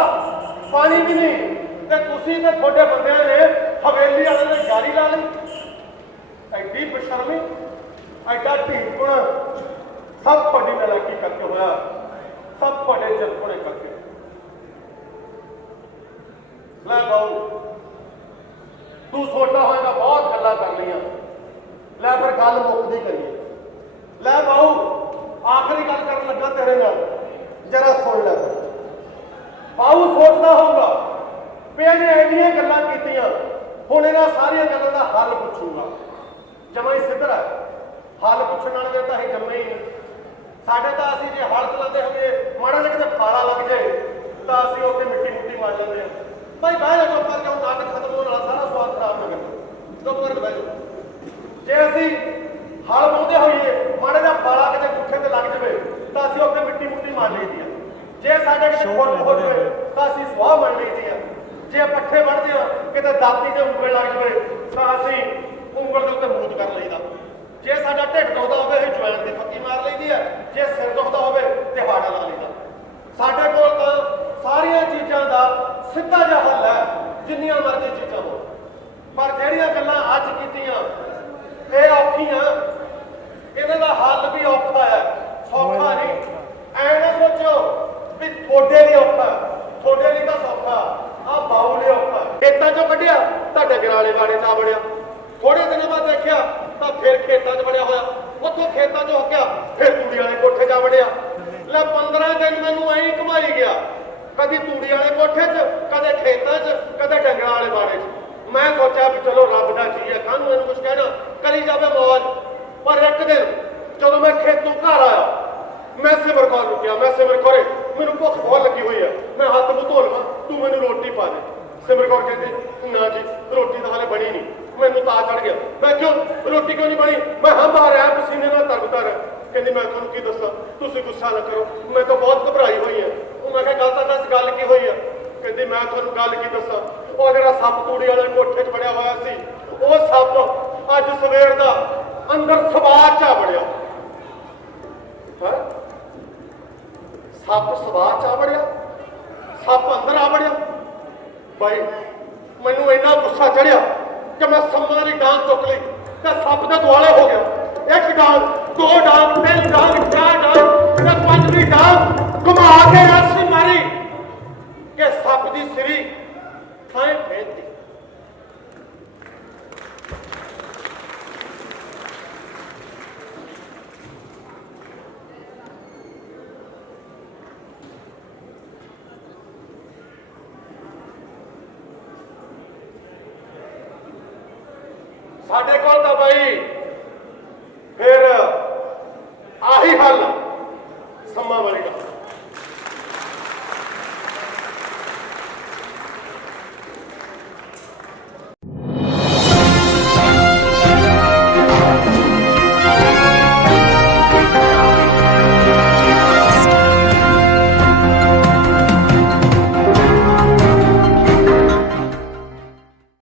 ਪਾਣੀ ਵੀ ਨਹੀਂ, ਤੇ ਤੁਸੀਂ ਤੇ ਤੁਹਾਡੇ ਬੰਦਿਆਂ ਨੇ ਹਵੇਲੀ ਵਾਲੇ ਨੇ ਜਾਰੀ ਲਾ ਲਈ। ਐਡੀ ਬੇਸ਼ਰਮੀ, ਐਡਾ ਢੀਠਪੁਣਾ, ਸਭ ਤੁਹਾਡੀ ਨਲਾਇਕੀ ਕਰਕੇ ਹੋਇਆ, ਸਭ ਤੁਹਾਡੇ ਜਲਪੁਣੇ ਕਰਕੇ। ਲੈ ਬਾਊ, ਤੂੰ ਸੋਚਦਾ ਹੋਏਗਾ ਬਹੁਤ ਗੱਲਾਂ ਕਰ ਲਈਆਂ, ਲੈ ਫਿਰ ਗੱਲ ਮੁੱਕਦੀ ਕਰੀਏ। ਲੈ ਬਾਊ, ਆਖਰੀ ਗੱਲ ਕਰਨ ਲੱਗਾ ਤੇਰੇ ਨਾਲ, ਜਰਾ ਸੁਣ ਲੈ। ਬਾਊ ਸੋਚਦਾ ਹੋਊਗਾ ਵੀ ਇਹਨੇ ਐਡੀਆਂ ਗੱਲਾਂ ਕੀਤੀਆਂ, ਹੁਣ ਇਹਨਾਂ ਸਾਰੀਆਂ ਗੱਲਾਂ ਦਾ ਹੱਲ ਪੁੱਛੂਗਾ। ਜਮਾਂ ਹੀ ਸਿੱਧਰ ਹੈ, ਹੱਲ ਪੁੱਛਣ ਵਾਲੇ ਤਾਂ ਇਹ ਜੰਮੇ ਹੀ ਨਹੀਂ। ਸਾਡੇ ਤਾਂ ਅਸੀਂ ਜੇ ਹਲ ਚਲਾਉਂਦੇ ਹੋਵੇ, ਮਾੜਾ ਜਿਹਾ ਕਿਤੇ ਫਾਲਾ ਲੱਗ ਜਾਏ ਤਾਂ ਅਸੀਂ ਉੱਥੇ ਮਿੱਟੀ ਮੁੱਟੀ ਮਾਰ ਜਾਂਦੇ ਹਾਂ। ਭਾਈ ਬਹਿ ਜਾ ਚੁੱਪ ਕਰਕੇ, ਹੁਣ ਨਾਟਕ ਖਤਮ ਹੋਣ ਵਾਲਾ, ਸਾਰਾ ਸਵਾਦ ਖਰਾਬ ਨਾ ਕਰੋ, ਚੁੱਪ ਕਰਕੇ ਬਹਿ ਜਾਓ। ਜੇ ਅਸੀਂ ਹਲ ਵਾਹੁੰਦੇ ਹੋਈਏ, ਮਾੜਾ ਜਿਹਾ ਫਾਲਾ ਕਿਤੇ ਗੁੱਠੇ ਤੇ ਲੱਗ ਜਾਵੇ ਤਾਂ ਅਸੀਂ ਉੱਥੇ ਮਿੱਟੀ ਮੁੱਟੀ ਮਾਰ ਲਈਦੀ ਆ। ਜੇ ਸਾਡੇ ਕਿਤੇ ਫੁੱਟ ਹੋ ਜਾਵੇ ਤਾਂ ਅਸੀਂ ਸੁਆਹ ਮੰਨ ਲਈਦੀ ਆ। ਜੇ ਪੱਠੇ ਵੱਢਦੇ ਆ, ਕਿਤੇ ਦਾਤੀ ਤੇ ਉਂਗਲ ਲੱਗ ਜਾਵੇ ਤਾਂ ਅਸੀਂ ਉਂਗਲ ਦੇ ਉੱਤੇ ਮੂੰਜ ਕਰ ਲਈਦਾ। ਜੇ ਸਾਡਾ ਢਿੱਡ ਦੁਖਦਾ ਹੋਵੇ, ਅਸੀਂ ਜਵੈਣ ਦੀ ਪੱਤੀ ਮਾਰ ਲਈਦੀ ਹੈ। ਜੇ ਸਿਰ ਦੁਖਦਾ ਹੋਵੇ ਤੇ ਹਾੜਾ ਲਾ ਲਈਦਾ। ਸਾਡੇ ਕੋਲ ਤਾਂ ਸਾਰੀਆਂ ਚੀਜ਼ਾਂ ਦਾ ਸਿੱਧਾ ਜਿਹਾ ਹੱਲ ਹੈ, ਜਿੰਨੀਆਂ ਮਰਜ਼ੀ ਚੀਜ਼ਾਂ ਹੋਣ। ਪਰ ਜਿਹੜੀਆਂ ਗੱਲਾਂ ਅੱਜ ਕੀਤੀਆਂ ਇਹ ਔਖੀਆਂ, ਇਹਨਾਂ ਦਾ ਹੱਲ ਵੀ ਔਖਾ ਹੈ, ਸੌਖਾ ਨਹੀਂ। ਐ ਨਾ ਸੋਚੋ ਵੀ ਤੁਹਾਡੇ ਲਈ ਔਖਾ, ਤੁਹਾਡੇ ਲਈ ਤਾਂ ਸੌਖਾ, ਆਹ ਬਾਊ ਲਈ ਔਖਾ। ਖੇਤਾਂ ਚੋਂ ਕੱਢਿਆ ਤਾਂ ਡੰਗਰਾਲੇ ਵਾੜੇ ਚ ਵੜਿਆ, ਥੋੜੇ ਦਿਨਾਂ ਬਾਅਦ ਦੇਖਿਆ ਤਾਂ ਫਿਰ ਖੇਤਾਂ 'ਚ ਵੜਿਆ ਹੋਇਆ, ਉੱਥੋਂ ਖੇਤਾਂ 'ਚ ਹੋ ਗਿਆ ਫਿਰ ਤੂੜੀ ਵਾਲੇ ਕੋਠੇ 'ਚ ਵੜਿਆ। ਲੈ 15 ਦਿਨ ਮੈਨੂੰ ਐਂ ਘੁਮਾਈ ਗਿਆ, ਕਦੀ ਤੂੜੀ ਵਾਲੇ ਕੋਠੇ 'ਚ, ਕਦੇ ਖੇਤਾਂ 'ਚ, ਕਦੇ ਡੰਗਰਾਂ ਵਾਲੇ ਬਾੜੇ 'ਚ। ਮੈਂ ਸੋਚਿਆ ਵੀ ਚਲੋ ਰੱਬ ਦਾ ਜੀ ਹੈ, ਕਾਹਨੂੰ ਇਹਨੂੰ ਕੁਛ ਕਹਿਣਾ, ਕਰੀ ਜਾਵੇ ਮੌਜ। ਪਰ ਇੱਕ ਦਿਨ ਜਦੋਂ ਮੈਂ ਖੇਤੋਂ ਘਰ ਆਇਆ, ਮੈਂ ਸਿਮਰ ਕੌਰ ਨੂੰ ਕਿਹਾ, ਮੈਂ ਸਿਮਰ ਕੌਰੇ ਮੈਨੂੰ ਭੁੱਖ ਬਹੁਤ ਲੱਗੀ ਹੋਈ ਹੈ, ਮੈਂ ਹੱਥ ਮੂੰਹ ਧੋ ਲਵਾਂ, ਤੂੰ ਮੈਨੂੰ ਰੋਟੀ ਪਾ ਦੇ। ਸਿਮਰ ਕੌਰ ਕਹਿੰਦੀ ਨਾ ਜੀ, ਰੋਟੀ ਤਾਂ ਹਾਲੇ ਬਣੀ ਨਹੀਂ। ਮੈਨੂੰ ਤਾਂ ਚੜ ਗਿਆ, ਮੈਂ ਕਿਉਂ ਰੋਟੀ ਕਿਉਂ ਨਹੀਂ ਬਣੀ? ਮੈਂ ਹੰਭਾ ਰਿਹਾ, ਪਸੀਨੇ ਨਾਲ ਤਰਬਤਰ ਹੈ। ਕਹਿੰਦੀ ਮੈਂ ਤੁਹਾਨੂੰ ਕੀ ਦੱਸਾਂ, ਤੁਸੀਂ ਗੁੱਸਾ ਨਾ ਕਰੋ, ਮੈਂ ਤਾਂ ਬਹੁਤ ਘਬਰਾਈ ਹੋਈ ਹਾਂ। ਉਹ ਮੈਂ ਕਿਹਾ ਗੱਲ ਤਾਂ ਦੱਸ, ਗੱਲ ਕੀ ਹੋਈ ਆ? ਕਹਿੰਦੀ ਮੈਂ ਤੁਹਾਨੂੰ ਗੱਲ ਕੀ ਦੱਸਾਂ, ਉਹ ਜਿਹੜਾ ਸੱਪ ਤੂੜੀ ਵਾਲੇ ਕੋਠੇ 'ਚ ਵੜਿਆ ਹੋਇਆ ਸੀ, ਉਹ ਸੱਪ ਅੱਜ ਸਵੇਰ ਦਾ ਅੰਦਰ ਸਵਾਹ 'ਚ ਆ ਵੜਿਆ। ਸੱਪ ਸਵਾਹ 'ਚ ਆ ਵੜਿਆ, ਸੱਪ ਅੰਦਰ ਆ ਵੜਿਆ। ਬਾਈ ਮੈਨੂੰ ਇੰਨਾ ਗੁੱਸਾ ਚੜਿਆ ਕਿ ਮੈਂ ਸੰਮਾਂ ਦੀ ਡਾਂਗ ਚੁੱਕ ਲਈ ਤੇ ਸੱਪ ਦੇ ਦੁਆਲੇ ਹੋ ਗਿਆ। ਇੱਕ ਡਾਂਗ, ਦੋ ਡਾਂਗ, ਤਿੰਨ ਡਾਂਗ, ਚਾਰ ਡਾਂਗ ਤੇ ਪੰਜਵੀਂ ਡਾਂਗ ਘੁਮਾ ਕੇ ਐਸੀ ਮਾਰੀ ਕਿ ਸੱਪ ਦੀ ਸਿਰੀ ਥਾਂ ਫੇਰਤੀ। ਸਾਡੇ ਕੋਲ ਤਾਂ ਬਾਈ ਫਿਰ ਆਹੀ ਹੱਲ, ਸੰਮਾਂ ਵਾਲੀ ਦਾ।